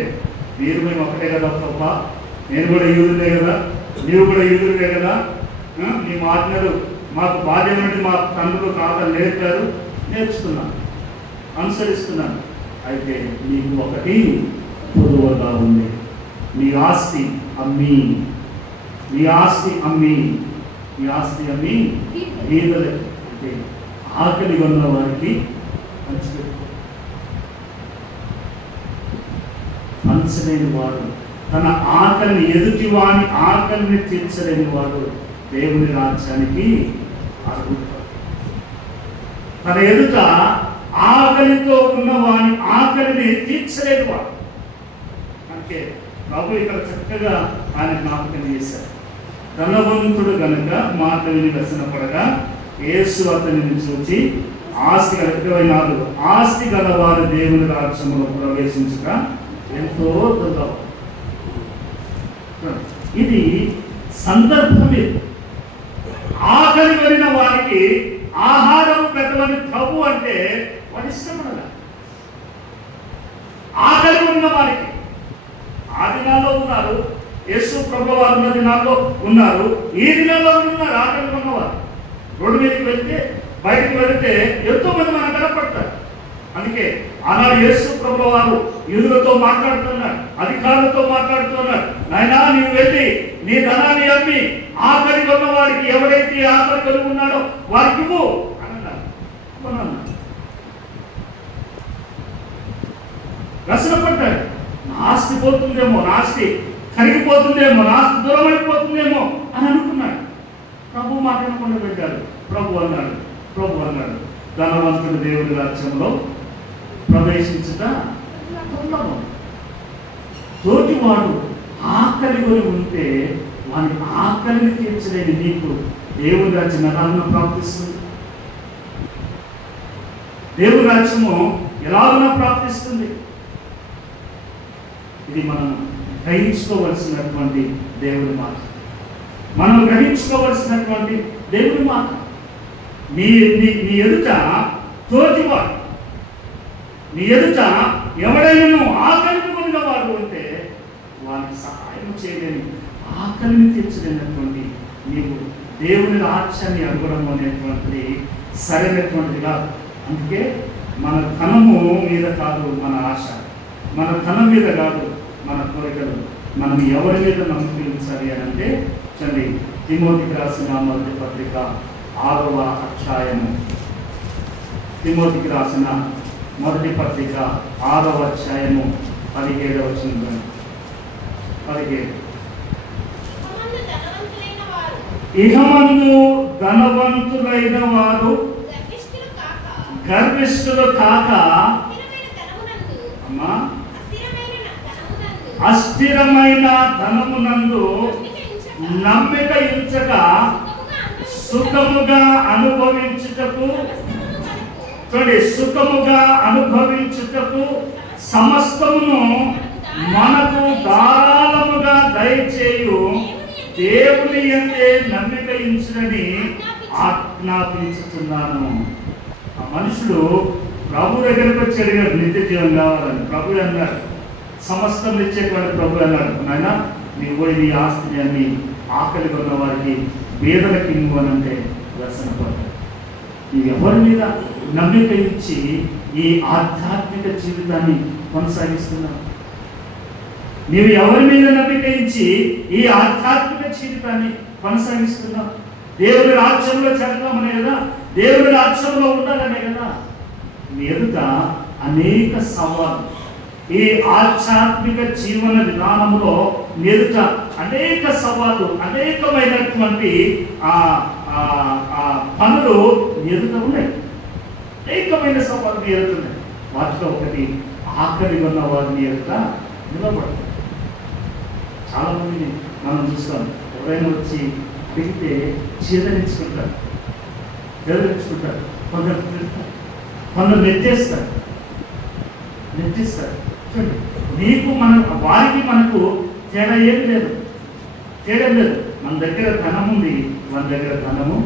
మీరు మేము ఒకటే కదా ప్రభా, నేను కూడా యూదులే కదా, నీవు కూడా యూదులే కదా, మీ ఆజ్ఞలు మాకు బాల్యం నుండి మా తండ్రులు తాతలు నేర్పారు, నేర్చుకున్నాను, అనుసరిస్తున్నాను. అయితే నీకు ఒకటి పొదువుగా ఉంది. నీ ఆస్తి అమ్మి బీదలకు, అంటే ఆకలి ఉన్న వారికి పంచిపెట్టు. పంచలేని వాడు, తన ఆకలిని, ఎదుటి వాని ఆకలిని తీర్చలేని వాడు దేవుని రాజ్యానికి అర్హుడు. తన ఎదుట ఆకలితో ఉన్న వాని ఆకలిని తీర్చలేని వాడు. అంటే ప్రభు ఇక్కడ చక్కగా ఆయన జ్ఞాపకం చేశారు. ధనవంతుడు గనుక మాట విని వ్యసనపడగా యేసు అతనిని చూచి ఆస్తి 24 ఆస్తి గలవారు దేవుని రాజ్యంలో ప్రవేశించక ఎంతో దుర్లభం. ఇది సందర్భం. ఆకలి కలిగిన వారికి ఆహారం పెట్టమని ప్రభు అంటే వారి ఇష్టం. ఆకలి ఉన్న వారికి ఆ దినాల్లో ఉన్నారు, యేసు ప్రభు వారు ఉన్న దినాల్లో ఉన్నారు, ఈ దినాల్లో ఉన్నారు ఆకలి ఉన్నవారు. రోడ్డు మీదకి వెళ్తే, బయటకు వెళితే ఎంతో మంది మనకు కనపడతారు. అందుకే ఆనాడు యేసు ప్రభు వారు యూదులతో మాట్లాడుతున్నాడు, అధికారులతో మాట్లాడుతున్నాడు. నాయనా, నీవు వెళ్ళి నీ ధనాన్ని అమ్మి ఆకలి ఉన్న వారికి, ఎవరైతే ఆకలి కలిగి ఉన్నాడో వారికి ఇవ్వు అన్నారు. వ్యసనపడ్డాడు. నా ఆస్తి పోతుందేమో, నా ఆస్తి కరిగిపోతుందేమో, నా ఆస్తి దూరం అయిపోతుందేమో అని అనుకున్నాడు. ప్రభు మాట్లాడకుండా పెట్టాడు. ప్రభు అన్నాడు ధనవంతుడు దేవుడి రాజ్యంలో ప్రవేశించుట దుర్లభం. తోటివాడు ఆకలి కొని ఉంటే వాని ఆకలిని తీర్చలేని నీకు దేవుడి రాజ్యం ఎలాగో ప్రాప్తిస్తుంది. దేవుడి రాజ్యము ఎలాగో ప్రాప్తిస్తుంది. ఇది మనం గ్రహించుకోవలసినటువంటి దేవుడి మాట. మనం గ్రహించుకోవలసినటువంటి దేవుడి మాట. నీ ఎదుట తోటివాడు, నీ ఎదుట ఎవడైనా ఆకలిని పొందిన వాడు ఉంటే వారికి సహాయం చేయలేని, ఆకలిని తీర్చలేనటువంటి నీవు దేవుని రాజ్యాన్ని అడగడం అనేటువంటిది సరైనటువంటిది కాదు. అందుకే మన ధనము మీద కాదు మన ఆశ, మన ధనం మీద కాదు మన కోరికలు. మనం ఎవరి మీద నమ్మకించాలి అని అంటే చండి తిమోతికి రాసిన మొదటి పత్రిక 6వ అధ్యాయము. తిమోతికి రాసిన మొదటి పత్రిక 6వ అధ్యాయము 17వ వచనం. 17 ఇహమందు ధనవంతులైన వారు గర్విష్ఠులు కాక అమ్మా అస్థిరమైన ధనమునందు నమ్మిక ఉంచక సుఖముగా అనుభవించుటకు, చూడండి, సుఖముగా అనుభవించుటకు సమస్తమును మనకు ధారాళముగా దయచేయు దేవుని యందే నమ్మిక ఉంచునని ఆజ్ఞాపించుతున్నాను. ఆ మనుషుడు ప్రభు దగ్గరకు వచ్చి అడిగాడు, నిత్య జీవం కావాలని. ప్రభు అన్నాడు, సమస్తం ఇచ్చేటువంటి ప్రభు అన్నాడు, నాయన నీవు నీ ఆస్తిని అన్ని ఆకలి ఉన్న వారికి, పేదలకి ఇవ్వనంటే వ్యసనపడ్డాడు. నీవు ఎవరి మీద నమ్మిక ఇచ్చి ఈ ఆధ్యాత్మిక జీవితాన్ని కొనసాగిస్తున్నావు? నీవు ఎవరి మీద నమ్మిక ఇచ్చి ఈ ఆధ్యాత్మిక జీవితాన్ని కొనసాగిస్తున్నావు? దేవుని రాజ్యంలో చేరదామనే కదా, దేవుని రాజ్యంలో ఉండాలనే కదా. నీ ఎదుట అనేక సవాళ్ళు, ఈ ఆధ్యాత్మిక జీవన విధానంలో ఎదుట అనేక సవాళ్ళు, అనేకమైనటువంటి పనులు ఎదుట ఉన్నాయి. అనేకమైన సవాళ్ళు ఎదుగుతున్నాయి. వాటిలో ఒకటి ఆకలి ఉన్న వారిని ఎదుట నిలబడతారు. చాలామందిని మనం చూస్తాం. ఎవరైనా వచ్చి అడిగితే చీదరించుకుంటారు, కొందరు తిడతారు, కొందరు నెట్టేస్తారు. చూడండి, నీకు వారికి మనకు తేడా ఏం లేదు. మన దగ్గర ధనం ఉంది, మన దగ్గర ధనము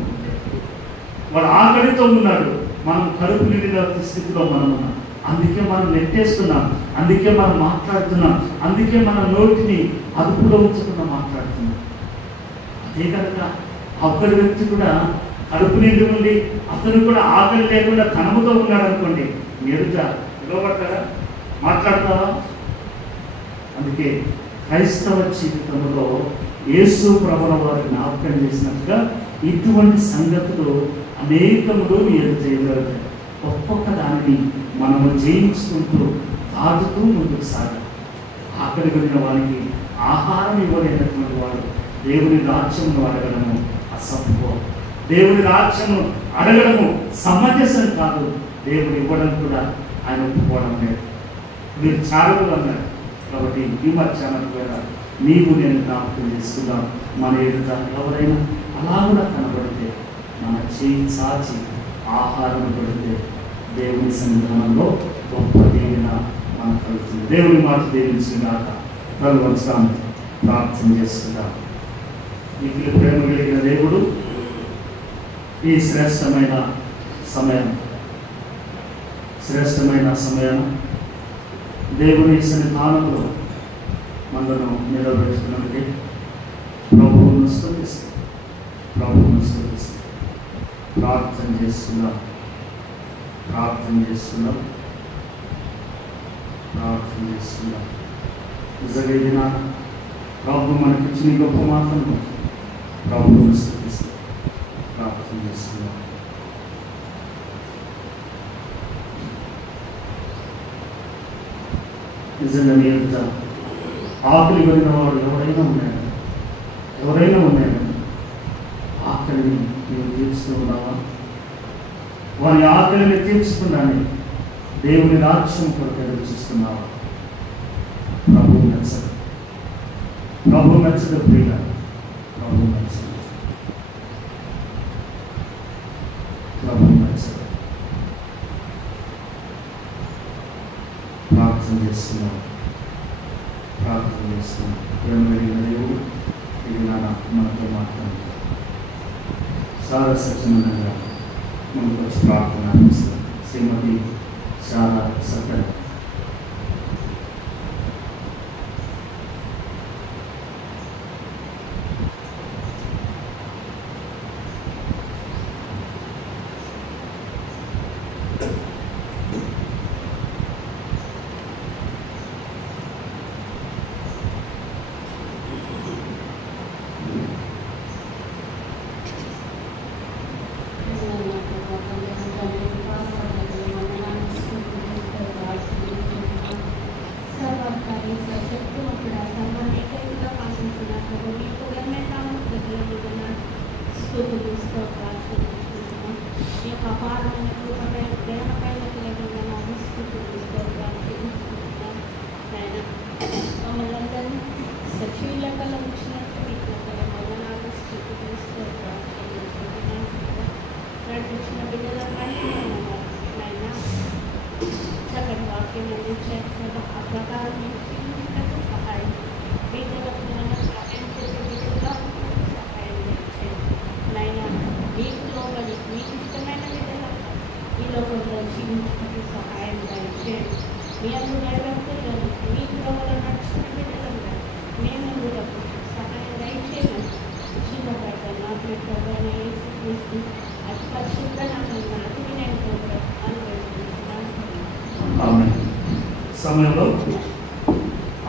వాడు ఆకలితో ఉన్నాడు, మనం కడుపు నిండిన స్థితిలో మనం ఉన్నాం. అందుకే మనం నెట్టేస్తున్నాం, అందుకే మనం మాట్లాడుతున్నాం, అందుకే మన నోటిని అదుపులో ఉంచకుండా మాట్లాడుతున్నాం. అదే కనుక ఒక్కడి వ్యక్తి కూడా కడుపు నిండి ఉండి అతను కూడా ఆకలి లేకుండా ధనముతో ఉన్నాడు అనుకోండి, ఎదుట నిలబడతారా, మాట్లాడతారా? అందుకే క్రైస్తవ జీవితంలో యేసు ప్రభువుల వారు జ్ఞాపకం చేసినట్టుగా ఇటువంటి సంగతులు అనేకములు ఏది చేయగలుగుతాయి. ఒక్కొక్క దానిని మనము జయించుకుంటూ దాటుతూ ముందుకు సాగాలి. ఆకలి కలిగిన వారికి ఆహారం ఇవ్వలేనటువంటి వాడు దేవుని రాజ్యమును అడగడము అసంభవం. దేవుని రాజ్యము అడగడము సమంజసం కాదు. దేవుడు ఇవ్వడం కూడా ఆయన ఒప్పుకోవడం లేదు. మీరు చారులు అన్నారు కాబట్టి ఈ మధ్యాహ్నం కూడా నీవు నేను జ్ఞాపకం చేసుకుందాం. మన ఎదుట ఎవరైనా అలా కూడా కనబడితే మన చేయి చాచి ఆహారం పడితే దేవుని సన్నిధానంలో గొప్ప దీవెన మనకు కలుగుతుంది. దేవుని మాట దీవించినాక కలుగుతాం, ప్రార్థన చేస్తున్నాం. మీకు ప్రేమ కలిగిన దేవుడు ఈ శ్రేష్టమైన సమయం దేవుని సన్నిధానంలో మనను నిలబెట్టుకున్నది ప్రభువును స్తుతిస్తూ ప్రార్థన చేస్తున్నాం. నిజంగా ప్రభు మనకిచ్చిన గొప్ప మాటను ప్రభువును స్తుతిస్తూ ప్రార్థన చేస్తున్నాం. నిజంగా మీ యొక్క ఆకలి కలిగిన వాడు ఎవరైనా ఉన్నాడు, ఆకలిని నీవు తీర్చుతూ ఉన్నావా? వారి ఆకలిని తీర్చుకున్నాను దేవుని రాజ్యం కొరకు ఎదురు చూస్తున్నావా? ప్రభు నచ్చదు ప్రియుల, ప్రభు నచ్చదు. ప్రార్థన చేస్తున్నాం. ప్రేమ కలిగిన దేవుడు ఇది మనతో మాట్లాడుతున్నాం. చాలా సత్యమైనగా మనకు వచ్చి ప్రార్థన అనిపిస్తుంది. శ్రీమతి చాలా సత్యం. సమయంలో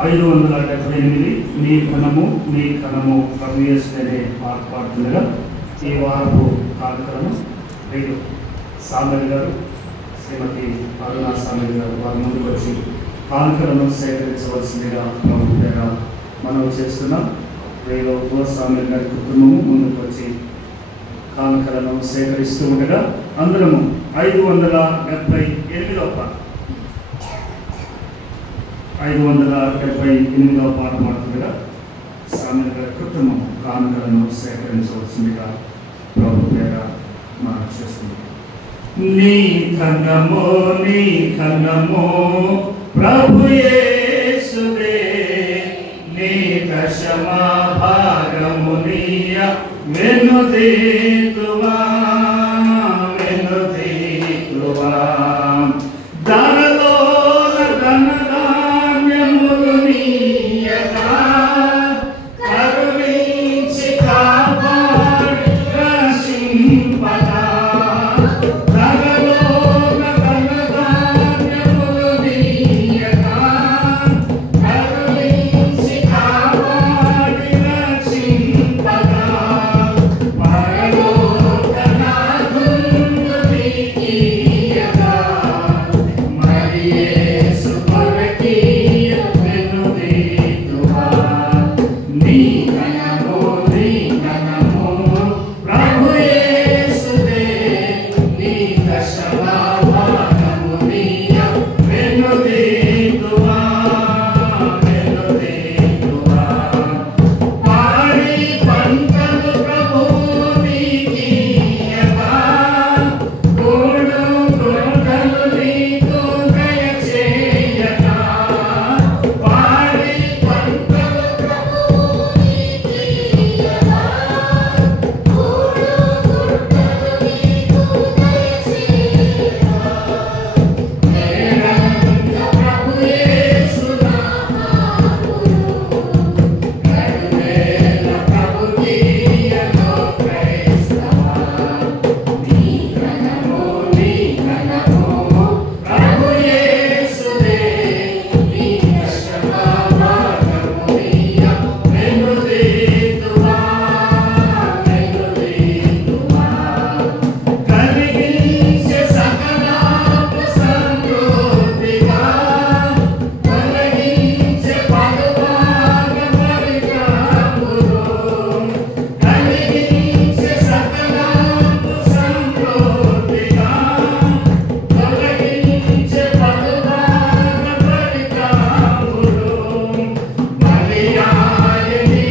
578 నీ కణము కవియస్నే పాడుతుండగా ఈ వారపు కార్యక్రమం రైలు సామరి గారు, శ్రీమతి అరుణా సామరి గారు వారి ముందుకు వచ్చి కానుకలను సేకరించవలసిందిగా ప్రభుత్వంగా మనం చేస్తున్నాం. రైలు సామరి గారి కుటుంబము ముందుకు వచ్చి కానుకలను సేకరిస్తూ ఉండగా అందరము 578వ పాట పాడుతుండగా సామెత గారి కుటుంబం కానుకలను సేకరించవలసిందిగా ప్రభు పేర మనం చేస్తుంది. నీ కన్నమో ప్రభు యేసువే, నీ దశమా భాగము నీయ వెనుదీతువా ధనలోన ధనధాన్యములు నీయగా కరుణించి కాపాడి రక్షింపగా. ధనలోన ధనధాన్యములు నీయగా కరుణించి కాపాడి రక్షింపగా. పరలోకనాథుండు నీకియగా మరి యేసు కొరకీయ వెనుదీతువా. నీ ఘనము ప్రభు యేసువే, నీ దశమా భాగము నీయ వెనుదీతువా. పాడి పంటలు ప్రభు నీకియగా, గూడు గొడ్డలు నీకు దయచేయగా. పాడి పంటలు ప్రభు నీకియగా, గూడు గొడ్డలు నీకు దయచేయగా. నేనంత ప్రభు యేసు నామములు, నడువేల ప్రభు నీయలో క్రైస్తవా. నీ ఘనము ప్రభు యేసువే, నీ దశమా భాగము నీయ వెనుదీతువా. కలిగించే సకలాపు సమృద్ధిగా, తొలగించే పలుభాగ పరితాపులు. కలిగించే సకలాపు సమృద్ధిగా, తొలగించే పలుభాగ పరితాపులు. బలియాయని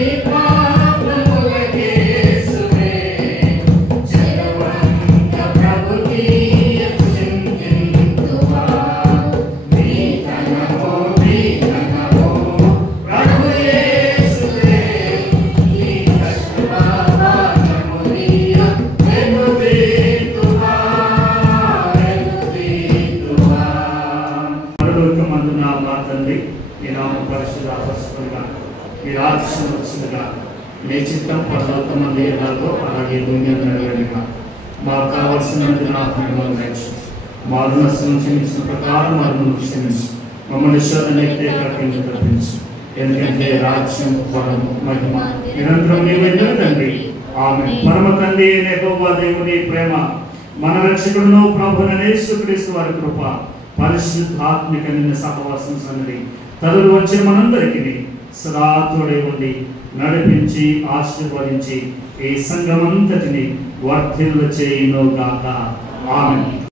పాపములకేసువే, జగవంత ప్రభుకీయ చింతింతువా. నీ ఘనము ప్రభు యేసువే, నీ దశమా భాగము నీయ వెనుదీతువా. పరలోకమందున మా తండ్రి, ఈ నామ పరిశుద్ధపరచుకొనుగా, ఈ రాజ్యం వచ్చునుగా, నీ చిత్తం పరలోకమందు ఎలాగో అలాగే భూమి మీద నెరవేరుగా. మాకు కావలసినది ఆహారం దయచు. మా రుణస్థలం క్షమించిన ప్రకారం మరణం క్షమించు. మమ్మల్ని శోధనైతే తప్పించు. ఎందుకంటే రాజ్యం, బలము, మహిమ నిరంతరం నీవైన తండ్రి. ఆమేన్. పరమ తండ్రి యెహోవా దేవుని ప్రేమ, మన రక్షకుడును ప్రభువైన యేసుక్రీస్తు వారి కృప, పరిశుద్ధాత్మిక నిన్న సహవాసం సన్నది తరులు వచ్చే మనందరికీ సదా తోడై ఉండి నడిపించి ఆశీర్వదించి ఈ సంఘమంతటిని వర్ధిల్ల చేయును గాక. ఆమేన్.